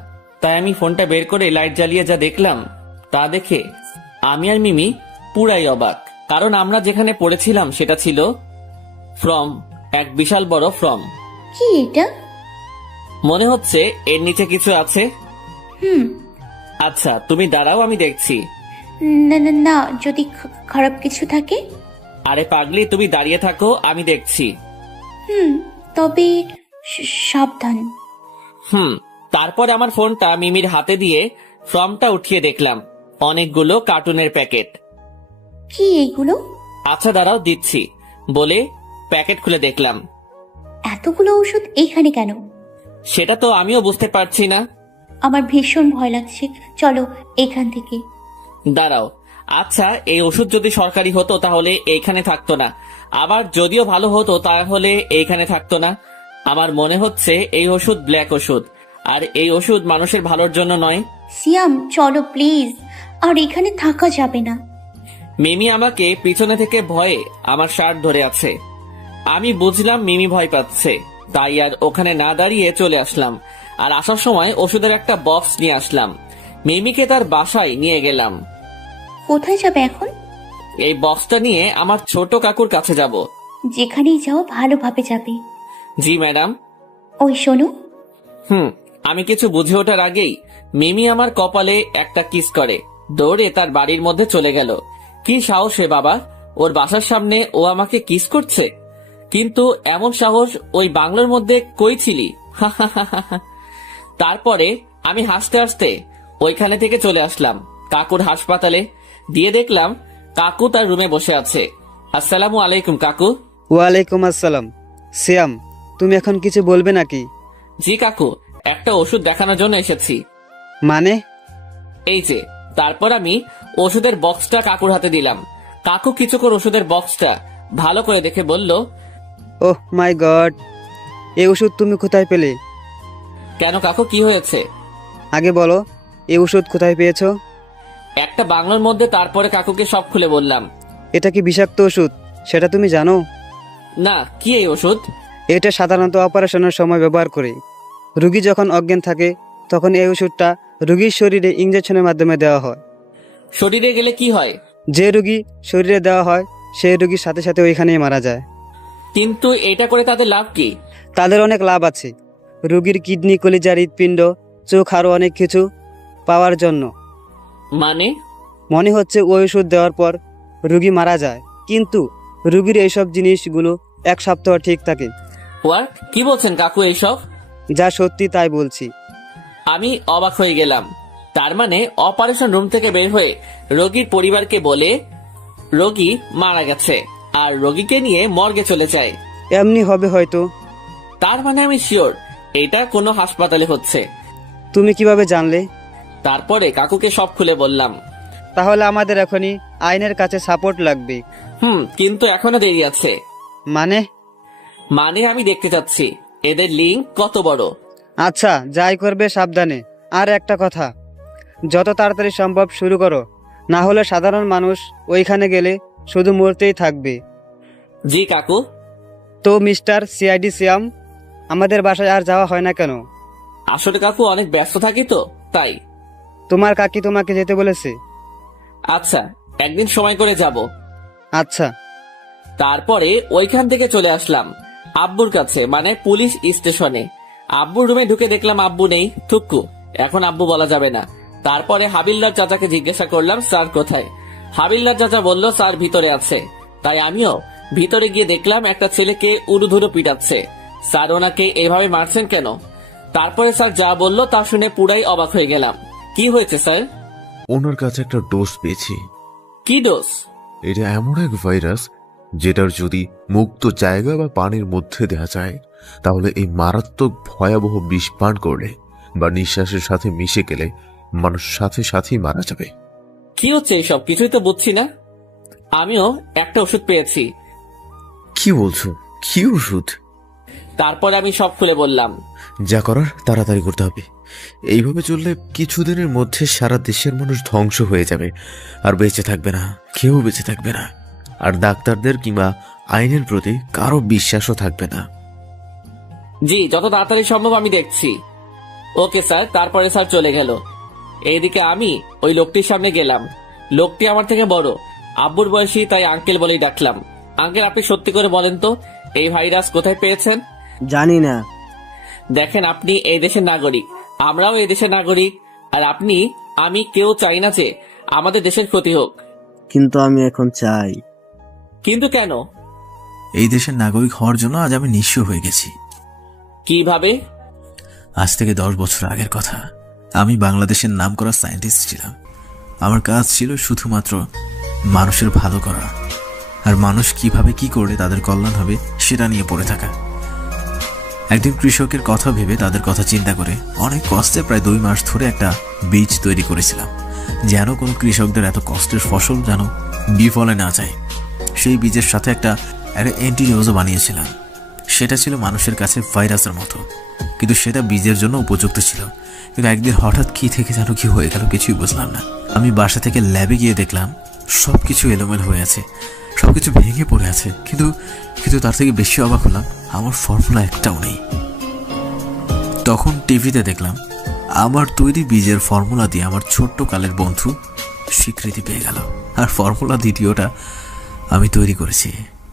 তাই আমি ফোনটা বের করে লাইট জ্বালিয়ে যা দেখলাম তা দেখে আমি আর মিমি পুরাই অবাক। কারণ আমরা যেখানে পড়েছিলাম সেটা ছিল ফ্রম, এক বিশাল বড় ফ্রম। কি এটা? মনে হচ্ছে এর নিচে কিছু আছে। আচ্ছা তুমি দাঁড়াও, আমি দেখছি। না না না, যদি খারাপ কিছু থাকে? আরে পাগলি, তুমি দাঁড়িয়ে থাকো, আমি দেখছি। তবে সাবধান। তারপর আমার ফোনটা মিমির হাতে দিয়ে ফর্মটা উঠিয়ে দেখলাম অনেকগুলো কার্টুনের প্যাকেট। কি এগুলো? আচ্ছা দাঁড়াও, দিচ্ছি। বলে প্যাকেট খুলে দেখলাম। এতগুলো ওষুধ এখানে কেন? সেটা তো আমিও বুঝতে পারছি না। আমার ভীষণ ভয় লাগছে, চলো এখান থেকে। দাঁড়াও, আচ্ছা এই ওষুধ যদি সরকারি হতো তাহলে এইখানে থাকতো না, আবার যদিও ভালো হতো তাহলে এইখানে থাকতো না। আমার মনে হচ্ছে এই ওষুধ ব্ল্যাক ওষুধ, আর এই ওষুধ মানুষের ভালোর জন্য নয়। সিয়াম চলো প্লিজ, আর এখানে থাকা যাবে না। মিমি আমাকে পিছনে থেকে ভয়ে আমার শার্ট ধরে আছে। আমি বুঝলাম মিমি ভয় পাচ্ছে, তাই আর ওখানে না দাঁড়িয়ে চলে আসলাম। আর আসার সময় ওষুধের একটা বক্স নিয়ে আসলাম। মিমিকে তার বাসায় নিয়ে গেলাম। কোথায় যাবে এখন? এই বক্সটা নিয়ে আমার ছোট কাকুর কাছে যাব। যেখানেই যাও ভালোভাবে যাবে। জি ম্যাডাম। ওই শোনো। আমি কিছু বুঝে ওঠার আগেই মিমি আমার কপালে একটা কিস করে দৌড়ে তার বাড়ির মধ্যে চলে গেল। কি সাহস হে বাবা, ওর বাসার সামনে ও আমাকে কিস করছে। কিন্তু এমন সাহস ওই বাংলোর মধ্যে কই ছিলি? তারপরে আমি হাসতে হাসতে ওইখানে থেকে চলে আসলাম কাকুর হাসপাতালে। দিয়ে দেখলাম কাকু তার রুমে বসে আছে। আসসালামু আলাইকুম কাকু। ওয়ালাইকুম আসসালাম। সিয়াম, তুমি এখন কিছু বলবে নাকি? জি কাকু, একটা ওষুধ দেখানোর জন্য এসেছি। মানে? এই যে। তারপর আমি ওষুধের বক্সটা কাকুর হাতে দিলাম। কাকু কিছুক্ষণ ওষুধের বক্সটা ভালো করে দেখে বলল, ওহ মাই গড, এই ওষুধ তুমি কোথায় পেলে? কেন কাকু, কি হয়েছে? আগে বলো, এই ওষুধ কোথায় পেয়েছো? একটা বাংলোর মধ্যে। তারপরে কাকুকে সব খুলে বললাম। এটা কি বিষাক্ত ওষুধ সেটা তুমি জানো? না, কি এই ওষুধ? এটা সাধারণত অপারেশনের সময় ব্যবহার করে। রোগী যখন অজ্ঞান থাকে তখন এই ওষুধটা রোগীর শরীরে ইনজেকশনের মাধ্যমে দেওয়া হয়। শরীরে গেলে কি হয়? যে রোগী শরীরে দেওয়া হয় সেই রোগীর সাথে সাথে ওইখানেই মারা যায়। কিন্তু এটা করে তাদের লাভ কি? তাদের অনেক লাভ আছে। রুগীর কিডনি, কলিজা, হৃৎপিণ্ড, চোখ আরও অনেক কিছু পাওয়ার জন্য। মানে? মনে হচ্ছে ওই ওষুধ দেওয়ার পর রুগী মারা যায়, কিন্তু রুগীর এইসব জিনিসগুলো 1 সপ্তাহ ঠিক থাকে। হোয়াট? কি বলছেন কাকু এইসব? যা সত্যি তাই বলছি। আমি অবাক হয়ে গেলাম। তার মানে অপারেশন রুম থেকে বের হয়ে রোগীর পরিবারকে বলে রোগী মারা গেছে আর রোগীকে নিয়ে মর্গে চলে যায়। এমনি হবে হয়তো। তার মানে আমি শিওর এটা কোনো হাসপাতালে হচ্ছে। তুমি কিভাবে জানলে? তারপরে কাকুকে সব খুলে বললাম। তাহলে আমাদের এখনই আইনের কাছে সাপোর্ট লাগবে। কিন্তু এখনো দেরি আছে। মানে আমি দেখতে চাচ্ছি এদের লিঙ্ক কত বড়। আচ্ছা, যাই করবে সাবধানে। আর একটা কথা, যত তাড়াতাড়ি সম্ভব শুরু করো, না হলে সাধারণ মানুষ ওইখানে গেলে শুধু মরতেই থাকবে। জি কাকু। তো মিস্টার সিআইডি সিয়াম, আমাদের বাসায় আর যাওয়া হয় না কেন? আসলে কাকু অনেক ব্যস্ত থাকি তো তাই। তোমার কাকি তোমাকে যেতে বলেছে? আচ্ছা, একদিন সময় করে যাব। আচ্ছা। তারপরে ওইখান থেকে চলে আসলাম আব্বুর কাছে, মানে পুলিশ স্টেশনে। আব্বুর রুমে ঢুকে দেখলাম আব্বু নেই। থুক্কু, এখন আব্বু বলা যাবে না। তারপরে হাবিলদার চাচাকে জিজ্ঞাসা করলাম স্যার কোথায়। হাবিলদার চাচা বলল স্যার ভিতরে আছে। তাই আমিও ভিতরে গিয়ে দেখলাম একটা ছেলেকে উড়ুধুরু পিটাচ্ছে। স্যার ওনাকে এভাবে মারছেন কেন? তারপরে স্যার যা বলল তা শুনে পুরাই অবাক হয়ে গেলাম। কি হয়েছে স্যার? ওনার কাছে একটা ডোজ পেয়েছি। কি ডোজ? এটা এমন এক ভাইরাস যেটার যদি মুক্ত জায়গা বা পানির মধ্যে দেওয়া যায়, তাহলে এই মারাত্মক ভয়াবহ বিষ পান করলে বা নিঃশ্বাসের সাথে মিশে গেলে মানুষ সাথে সাথেই মারা যাবে। কি হচ্ছে এইসব? কিছুই তো বুঝছি না। আমিও একটা ওষুধ পেয়েছি। কি বলছো? কি ওষুধ? তারপরে আমি সব খুলে বললাম। যা করার তাড়াতাড়ি করতে হবে। এইভাবে চললে কিছুদিনের মধ্যে সারা দেশের মানুষ ধ্বংস হয়ে যাবে, আর বেঁচে থাকবে না, কেউ বেঁচে থাকবে না। আর ডাক্তারদের কিংবা আইনের প্রতি কারো বিশ্বাসও থাকবে না। জি, যত তাড়াতাড়ি সম্ভব আমি দেখছি। Okay sir. তারপরে স্যার চলে গেল। এইদিকে আমি ওই লোকটির সামনে গেলাম। লোকটি আমার থেকে বড়, আব্বুর বয়সী, তাই আঙ্কেল বলেই ডাকলাম। আঙ্কেল, আপনি সত্যি করে বলেন তো এই ভাইরাস কোথায় পেয়েছেন? জানি না। দেখেন, আপনি এই দেশের নাগরিক, আমরাও এই দেশের নাগরিক, আর আপনি আমি কেউ চাই না যে আমাদের দেশের ক্ষতি হোক। কিন্তু আমি এখন চাই। কিন্তু কেন? এই দেশের নাগরিক হওয়ার জন্য আজ আমি নিঃস্ব হয়ে গেছি। কিভাবে? আজ থেকে 10 বছর আগের কথা। আমি বাংলাদেশের নামকরা সায়েন্টিস্ট ছিলাম। আমার কাজ ছিল শুধুমাত্র মানুষের ভালো করা, আর মানুষ কিভাবে কি করলে তাদের কল্যাণ হবে সেটা নিয়ে পড়ে থাকা। একদিন কৃষকের কথা ভেবে, তাদের কথা চিন্তা করে অনেক কষ্টে প্রায় 2 মাস ধরে একটা বীজ তৈরি করেছিলাম, যেন কোনো কৃষকদের এত কষ্টের ফসল যেন বিফলে না যায়। সেই বীজের সাথে একটা অ্যান্টিডোজও বানিয়েছিলাম। সেটা ছিল মানুষের কাছে ভাইরাসের মতো, কিন্তু সেটা বীজের জন্য উপযুক্ত ছিল। কিন্তু একদিন হঠাৎ কি থেকে যেন কি হয়ে গেল, কিছুই বুঝলাম না। আমি বাসা থেকে ল্যাবে গিয়ে দেখলাম সবকিছু এলোমেলো হয়ে আছে, সবকিছু ভেঙে পড়ে আছে। কিন্তু তার থেকে বেশি অবাক হলাম, আমার ফর্মুলা একটাও নেই। তখন টিভিতে দেখলাম আমার তৈরি বীজের ফর্মুলা দিয়ে আমার ছোট্ট কালের বন্ধু স্বীকৃতি পেয়ে গেল, আর ফর্মুলা দ্বিতীয়টা আমি তৈরি করেছি,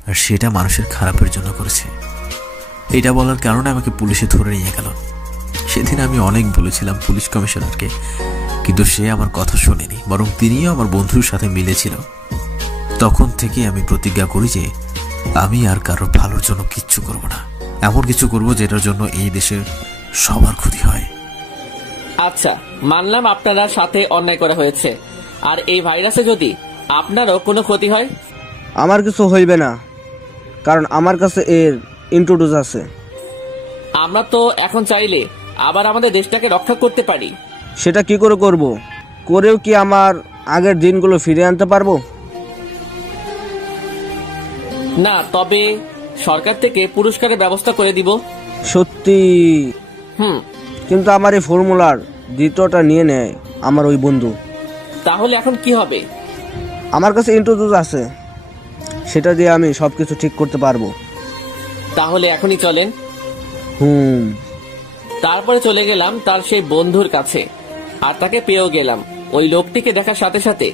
আর সেটা মানুষের খারাপের জন্য করেছে। এটা বলার কারণে আমাকে পুলিশে ধরে নিয়ে গেল। সেদিন আমি অনেক বলেছিলাম পুলিশ কমিশনারকে, কিন্তু সে আমার কথা শোনেনি, বরং তিনিও আমার বন্ধুর সাথে মিলেছিল। তখন থেকে আমি প্রতিজ্ঞা করি যে আমি আর কারোর ভালোর জন্য কিচ্ছু করব না, এমন কিছু করব যেটার জন্য এই দেশের সবার ক্ষতি হয়। আচ্ছা, মানলাম আপনারা সাথে অন্যায় করা হয়েছে, আর এই ভাইরাসে যদি আপনারও কোনো ক্ষতি হয়? আমার কিছু হইবে না, কারণ আমার কাছে এর ইন্ট্রোডোজ আছে। আমরা তো এখন চাইলে আবার আমাদের দেশটাকে রক্ষা করতে পারি। সেটা কি করে করব? করেও কি আমার আগের দিনগুলো ফিরে আনতে পারবো? না, তবে সরকার থেকে পুরস্কারের ব্যবস্থা করে দিব। সত্যি? কিন্তু আমার এই ফর্মুলার দ্বিতীয়টা নিয়ে নেয় আমার ওই বন্ধু। তাহলে এখন কি হবে? আমার কাছে ইন্ট্রোডোজ আছে, সেটা দিয়ে আমি সবকিছু ঠিক করতে পারবো। তাহলে এখনই চলেন। তারপরে চলে গেলাম তার সেই বন্ধুর কাছে, আর তাকে পেয়েও গেলাম। ওই লোকটিকে দেখার সাথে সাথে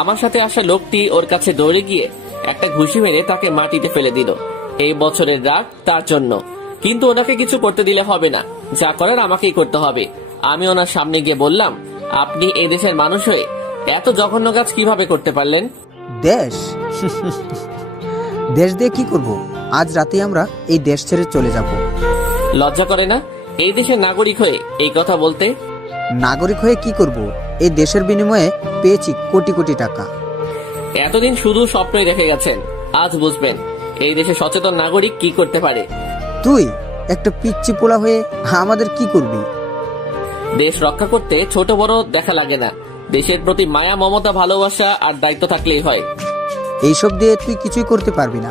আমার সাথে আসা লোকটি ওর কাছে দৌড়ে গিয়ে একটা ঘুষি মেরে তাকে মাটিতে ফেলে দিল। এই বছরের রাগ তার জন্য। কিন্তু ওনাকে কিছু করতে দিলে হবে না, যা করার আমাকেই করতে হবে। আমি ওনার সামনে গিয়ে বললাম, আপনি এই দেশের মানুষ হয়ে এত জঘন্য কাজ কিভাবে করতে পারলেন? দেশ দেশ দিয়ে কি করব? আজ রাতে আমরা এই দেশ ছেড়ে চলে যাব। লজ্জা করে না এই দেশের নাগরিক হয়ে এই কথা বলতে? নাগরিক হয়ে কি করব? এই দেশের বিনিময়ে পেয়েছি কোটি কোটি টাকা। এতদিন শুধু স্বপ্নই রেখে গেছেন, আজ বুঝবেন এই দেশে সচেতন নাগরিক কি করতে পারে। তুই একটা পিচ্চি পোলা হয়ে আমাদের কি করবি? দেশ রক্ষা করতে ছোট বড় দেখা লাগে না, দেশের প্রতি মায়া, মমতা, ভালোবাসা আর দায়িত্ব থাকলেই হয়। এইসব দিয়ে তুই কিছুই করতে পারবি না।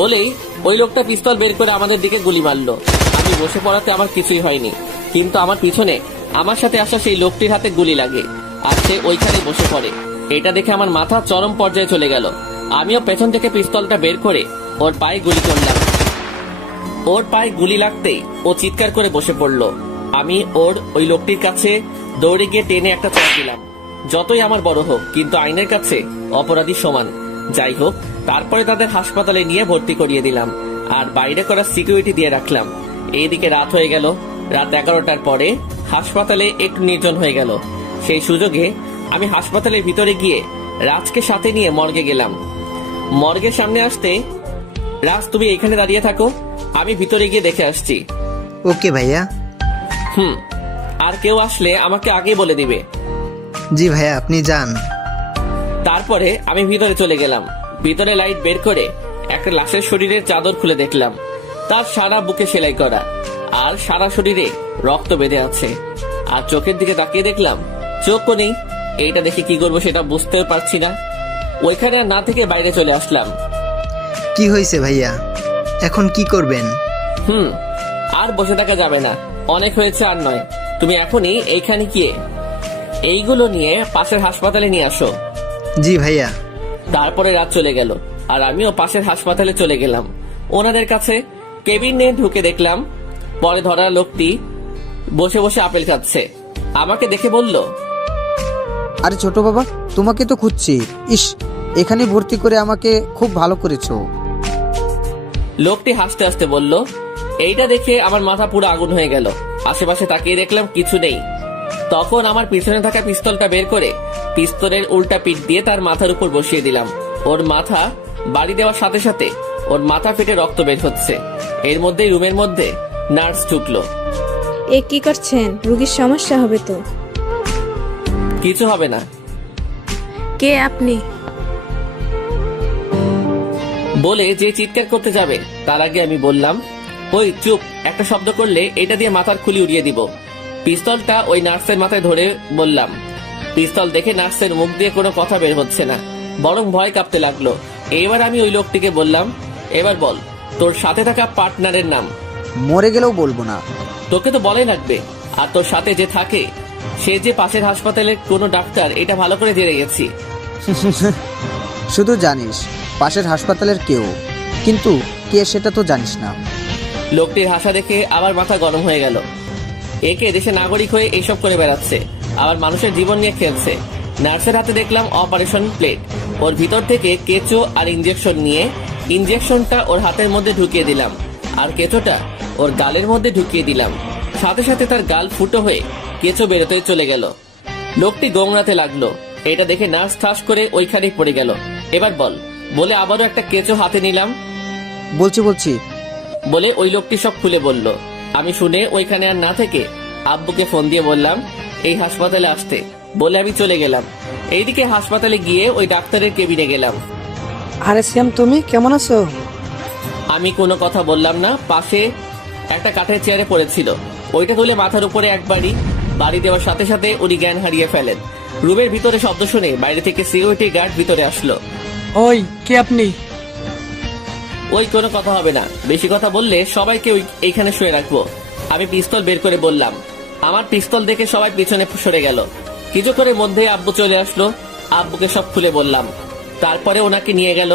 বলেই ওই লোকটা পিস্তল বের করে আমাদের দিকে গুলি মারলো। আমি বসে পড়াতে আমার কিছুই হয়নি, কিন্তু আমার পিছনে আমার সাথে আসা সেই লোকটির হাতে গুলি লাগে আর সে ওইখানে বসে পড়ে। এটা দেখে আমার মাথা চরম পর্যায়ে চলে গেল। আমিও পেছন থেকে পিস্তলটা বের করে ওর পায়ে গুলি করলাম। ওর পায়ে গুলি লাগতেই ও চিৎকার করে বসে পড়লো। আমি ওই লোকটির কাছে দৌড়ে গিয়ে টেনে একটা চড় দিলাম। যতই আমার বড় হোক, কিন্তু আইনের কাছে অপরাধী সমান। যাই হোক, তারপরে তাদের হাসপাতালে নিয়ে ভর্তি করিয়ে দিলাম আর বাইরে করা সিকিউরিটি দিয়ে রাখলাম। এইদিকে রাত হয়ে গেল। রাত 11টার পরে হাসপাতালে একটু নির্জন হয়ে গেল। সেই সুযোগে আমি হাসপাতালের ভিতরে গিয়ে রাজকে সাথে নিয়ে মর্গে গেলাম। মর্গের সামনে আসতে, রাজ তুমি এখানে দাঁড়িয়ে থাকো, আমি ভিতরে গিয়ে দেখে আসছি। ওকে ভাইয়া। আর কেউ আসলে আমাকে আগে বলে দিবে। জি ভাইয়া, আপনি যান। তারপরে আমি ভিতরে চলে গেলাম। ভিতরে লাইট বের করে একটা লাশের শরীরের চাদর খুলে দেখলাম। তার সারা বুকে সেলাই করা আর সারা শরীরে রক্ত বেঁধে আছে। আর চোখের দিকে তাকিয়ে দেখলাম চোখও নেই। এইটা দেখে কি করবো সেটা বুঝতে পারছি না। ওইখানে আর না থেকে বাইরে চলে আসলাম। কি হয়েছে ভাইয়া, এখন কি করবেন? আর বসে থাকা যাবে না, অনেক হয়েছে আর নয়। তুমি এখনই এইখানে গিয়ে এইগুলো নিয়ে পাশের হাসপাতালে নিয়ে আসো। জি ভাইয়া। তারপরে রাত চলে গেল আর আমিও পাশের হাসপাতালে চলে গেলাম। ওনাদের কাছে কেবিনে ঢুকে দেখলাম পরে ধরা লোকটি বসে বসে আপেল খাচ্ছে। আমাকে দেখে বলল, আরে ছোট বাবা, তোমাকে তো খুঁজছি। ইস, এখানে ভর্তি করে আমাকে খুব ভালো করেছো। লোকটি হাসতে হাসতে বলল। এইটা দেখে আমার মাথা পুরো আগুন হয়ে গেল। আশেপাশে তাকিয়ে দেখলাম কিছু নেই। তখন আমার পিছনে থাকা পিস্তলটা বের করে পিস্তলের উল্টা পিঠ দিয়ে তার মাথার উপর বসিয়ে দিলাম। ওর মাথা বাড়ি দেওয়ার সাথে সাথে ওর মাথা ফেটে রক্ত বের হচ্ছে। এর মধ্যেই রুমের মধ্যে নার্স ঢুকলো। এ কি করছেন? রোগীর সমস্যা হবে তো। কিছু হবে না। কে আপনি? বলে যে চিৎকার করতে যাবে তার আগে আমি বললাম, ওই চুপ, একটা শব্দ করলে এটা দিয়ে মাথার খুলি উড়িয়ে দিব। পিস্তলটা ওই নার্সের মাথায় ধরে বললাম। পিস্তল দেখে নার্সের মুখ দিয়ে কোনো কথা বের হচ্ছে না, বরং ভয় কাঁপতে লাগলো। এবার আমি ওই লোকটিকে বললাম, এবার বল তোর সাথে থাকা পার্টনারের নাম। মরে গেলেও বলবো না। তোকে তো বলাই লাগবে। আর তোর সাথে যে থাকে সে যে পাশের হাসপাতালের কোনো ডাক্তার, এটা ভালো করে জেনে গেছি। শুধু জানিস পাশের হাসপাতালের কেউ, কিন্তু কে সেটা তো জানিস না। লোকটির হাসা দেখে আবার মাথা গরম হয়ে গেল। একে দেশে নাগরিক হয়ে এইসব করে বেড়াচ্ছে, আবার মানুষের জীবন নিয়ে খেলছে। নার্সের হাতে দেখলাম অপারেশন প্লেট। ওর ভিতর থেকে কেঁচো আর ইঞ্জেকশন নিয়ে ইঞ্জেকশনটা ওর হাতের মধ্যে ঢুকিয়ে দিলাম আর কেঁচোটা ওর গালের মধ্যে ঢুকিয়ে দিলাম। সাথে সাথে তার গাল ফুটো হয়ে কেঁচো বেরোতে চলে গেল। লোকটি গোংড়াতে লাগলো। এটা দেখে নার্স ঠাস করে ওইখানেই পড়ে গেল। এবার বল বলে আবারও একটা কেঁচো হাতে নিলাম। বলছি বলে ওই লোকটি সব খুলে বলল। আমি শুনে ওইখানে আর না থেকে আব্বুকে ফোন দিয়ে বললাম এই হাসপাতালে আসতে, বলে আমি চলে গেলাম। এইদিকে হাসপাতালে গিয়ে ওই ডাক্তারের কেবিনে গেলাম। আরে শ্যাম, তুমি কেমন আছো? আমি কোনো কথা বললাম না। পাশে একটা কাঠের চেয়ারে পড়েছিল, ওইটা তুলে মাথার উপরে এক বাড়ি দেওয়ার সাথে সাথে উনি জ্ঞান হারিয়ে ফেলেন। রুমের ভিতরে শব্দ শুনে বাইরে থেকে সিকিউরিটি গার্ড ভিতরে আসলো। ওই কে আপনি? ওই কোনো কথা হবে না, বেশি কথা বললে সবাইকে এইখানে শুয়ে রাখবো। আমি পিস্তল বের করে বললাম। আমার পিস্তল দেখে সবাই পিছনে সরে গেল। কিছুক্ষণের মধ্যে আব্বু চলে আসলো। আব্বুকে সব খুলে বললাম। তারপরে ওনাকে নিয়ে গেল।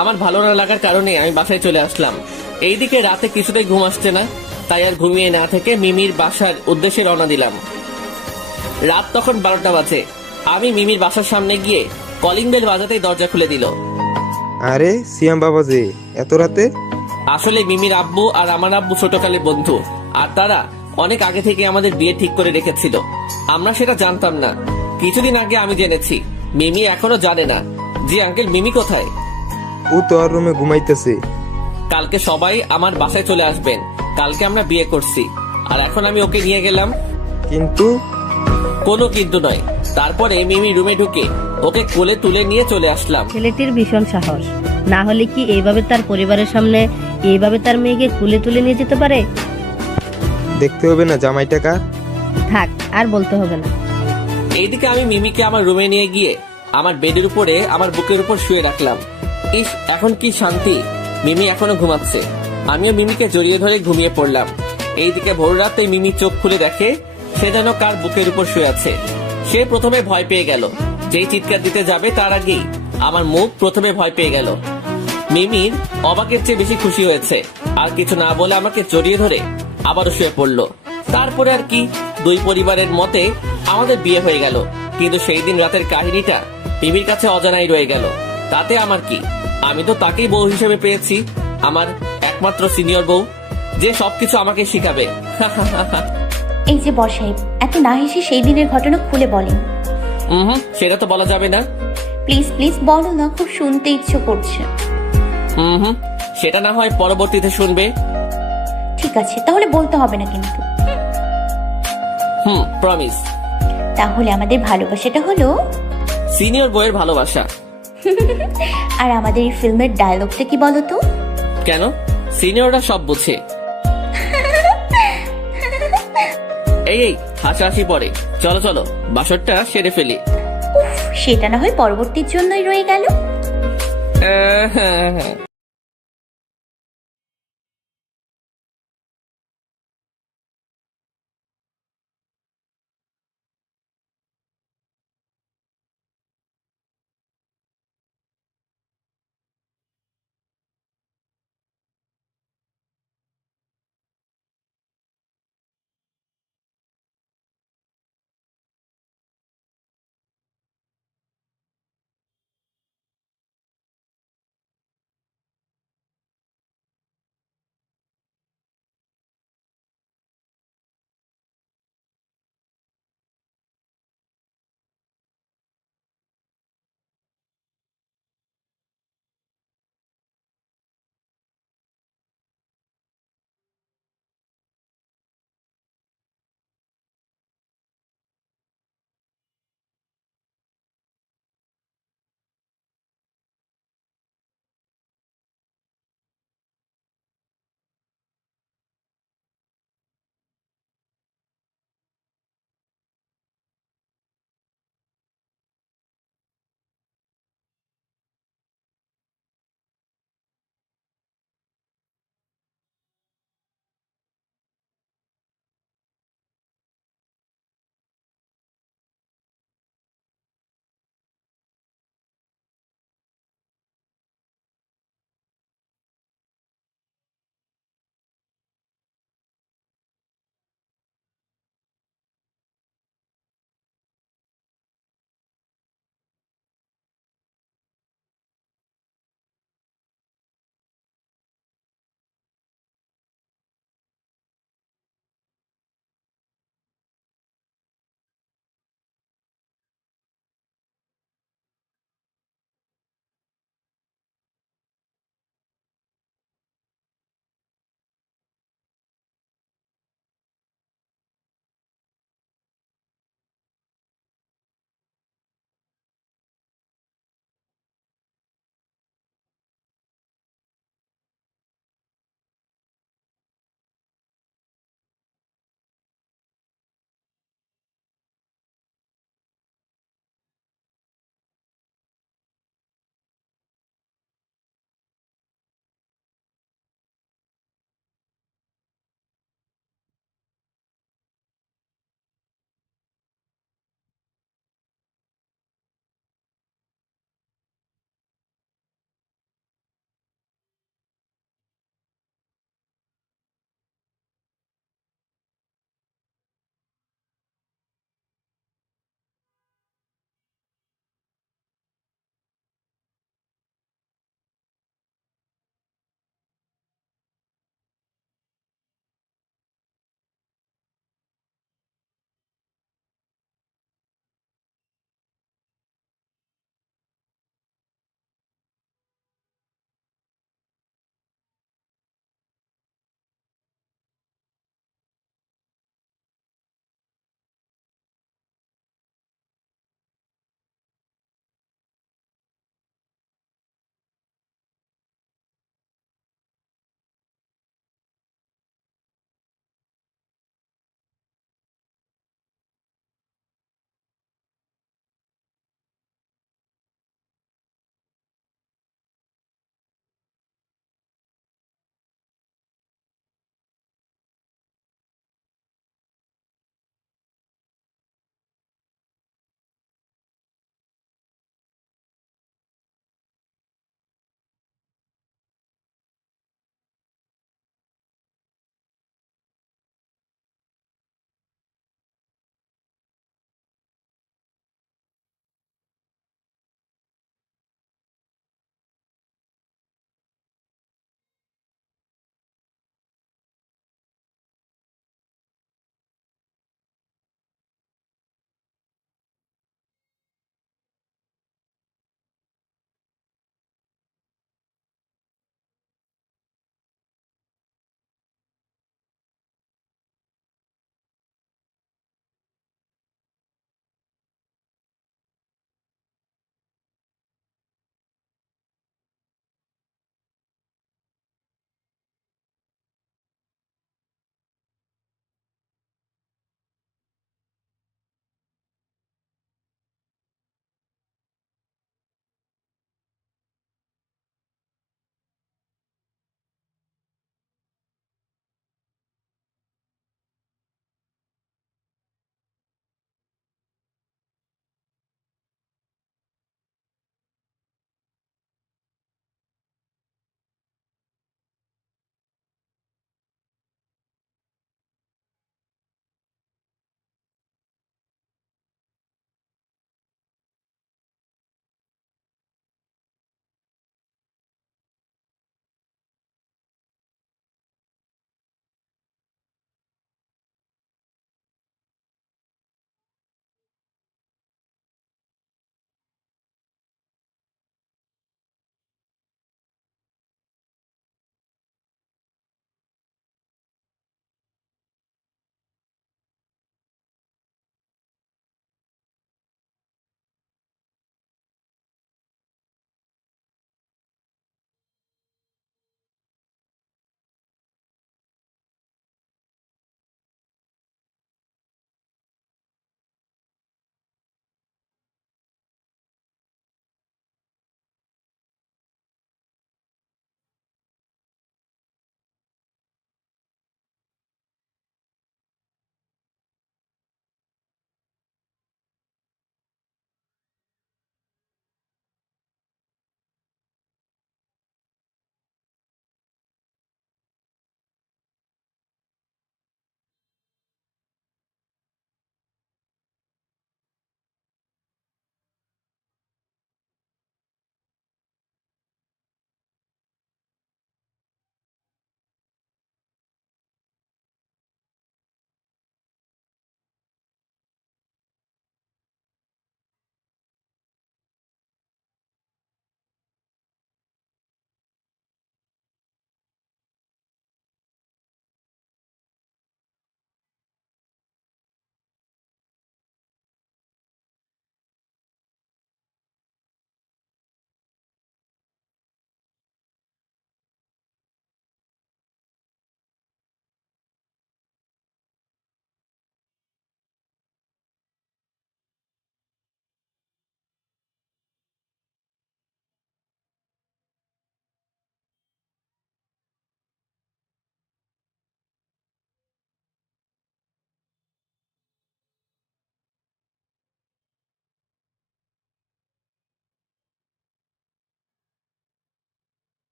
আমার ভালো না লাগার কারণে আমি বাসায় চলে আসলাম। এইদিকে রাতে কিছুতেই ঘুম আসছে না, তাই আর ঘুমিয়ে না থেকে মিমির বাসার উদ্দেশ্যে রওনা দিলাম। রাত তখন 12টা বাজে। আমি মিমির বাসার সামনে গিয়ে কলিং বেল বাজাতেই দরজা খুলে দিল। আরে সিয়াম বাবা যে এত রাতে? আসলে মিমির আব্বু আর আমার আব্বু ছোটকালের বন্ধু, আর তারা অনেক আগে থেকে আমাদের বিয়ে ঠিক করে রেখেছিল। আমরা সেটা জানতাম না, কিছুদিন আগে আমি জেনেছি। মিমি এখনো জানে না। জি আঙ্কেল, মিমি কোথায়? ও তো আর রুমে ঘুমাইতেছে। কালকে সবাই আমার বাসায় চলে আসবেন। কালকে আমরা বিয়ে করছি, আর এখন আমি ওকে নিয়ে গেলাম। কিন্তু কোনো কিন্তু নয়। তারপরে মিমি রুমে ঢুকে ওকে কোলে তুলে নিয়ে চলে আসলাম। ছেলেটির ভীষণ সাহস, না হলে কি এইভাবে তার পরিবারের সামনে এইভাবে তার মেয়েকে কুলে তুলে নিয়ে যেতে পারে? দেখতে হবে না জামাইটা কার? থাক, আর বলতে হবে না। এইদিকে আমি মিমিকে আমার রুমে নিয়ে গিয়ে আমার বেডের উপরে আমার বুকের উপর শুয়ে রাখলাম। ইস, এখন কি শান্তি। মিমি এখনো ঘুমাচ্ছে, আমিও মিমিকে জড়িয়ে ধরে ঘুমিয়ে পড়লাম। এইদিকে ভোর রাতে মিমি চোখ খুলে দেখে সে যেন কার বুকের উপর শুয়ে আছে। সে প্রথমে ভয় পেয়ে গেল। যেই চিৎকার দিতে যাবে তার আগেই আমার মুখ প্রথমে ভয় পেয়ে গেল। মিমির অবাকের চেয়ে বেশি খুশি হয়েছে, আর কিছু না বলে আমাকে জড়িয়ে ধরে আবারও শুয়ে পড়লো। তারপরে আর কি, দুই পরিবারের মতে আমাদের বিয়ে হয়ে গেল। কিন্তু সেই দিন রাতের কাহিনীটা মিমির কাছে অজানাই রয়ে গেল। তাতে আমার কি, আমি তো তাকেই বউ হিসেবে পেয়েছি, আমার একমাত্র সিনিয়র বউ, যে সবকিছু আমাকে শিখাবে। এই যে বর সাহেব, এত না হেসে সেই দিনের ঘটনা খুলে বলেন। সেটা তো বলা যাবে না। প্লিজ প্লিজ বলো না, খুব শুনতে ইচ্ছে করছে। সেটা না হয় পরবর্তীতে শুনবে। ঠিক আছে, তাহলে বলতে হবে না কিন্তু। প্রমিস। তাহলে আমাদের ভালোবাসাটা হলো সিনিয়র বউয়ের ভালোবাসা। আর আমাদের এই ফিল্মের ডায়লগটা কি বলো তো? কেন? সিনিয়ররা সব বুঝে। এই হাসাহাসি পরে চলো চলো বাসরটা সেরে ফেলি। সেটা না হয় পরবর্তীর জন্যই রয়ে গেল।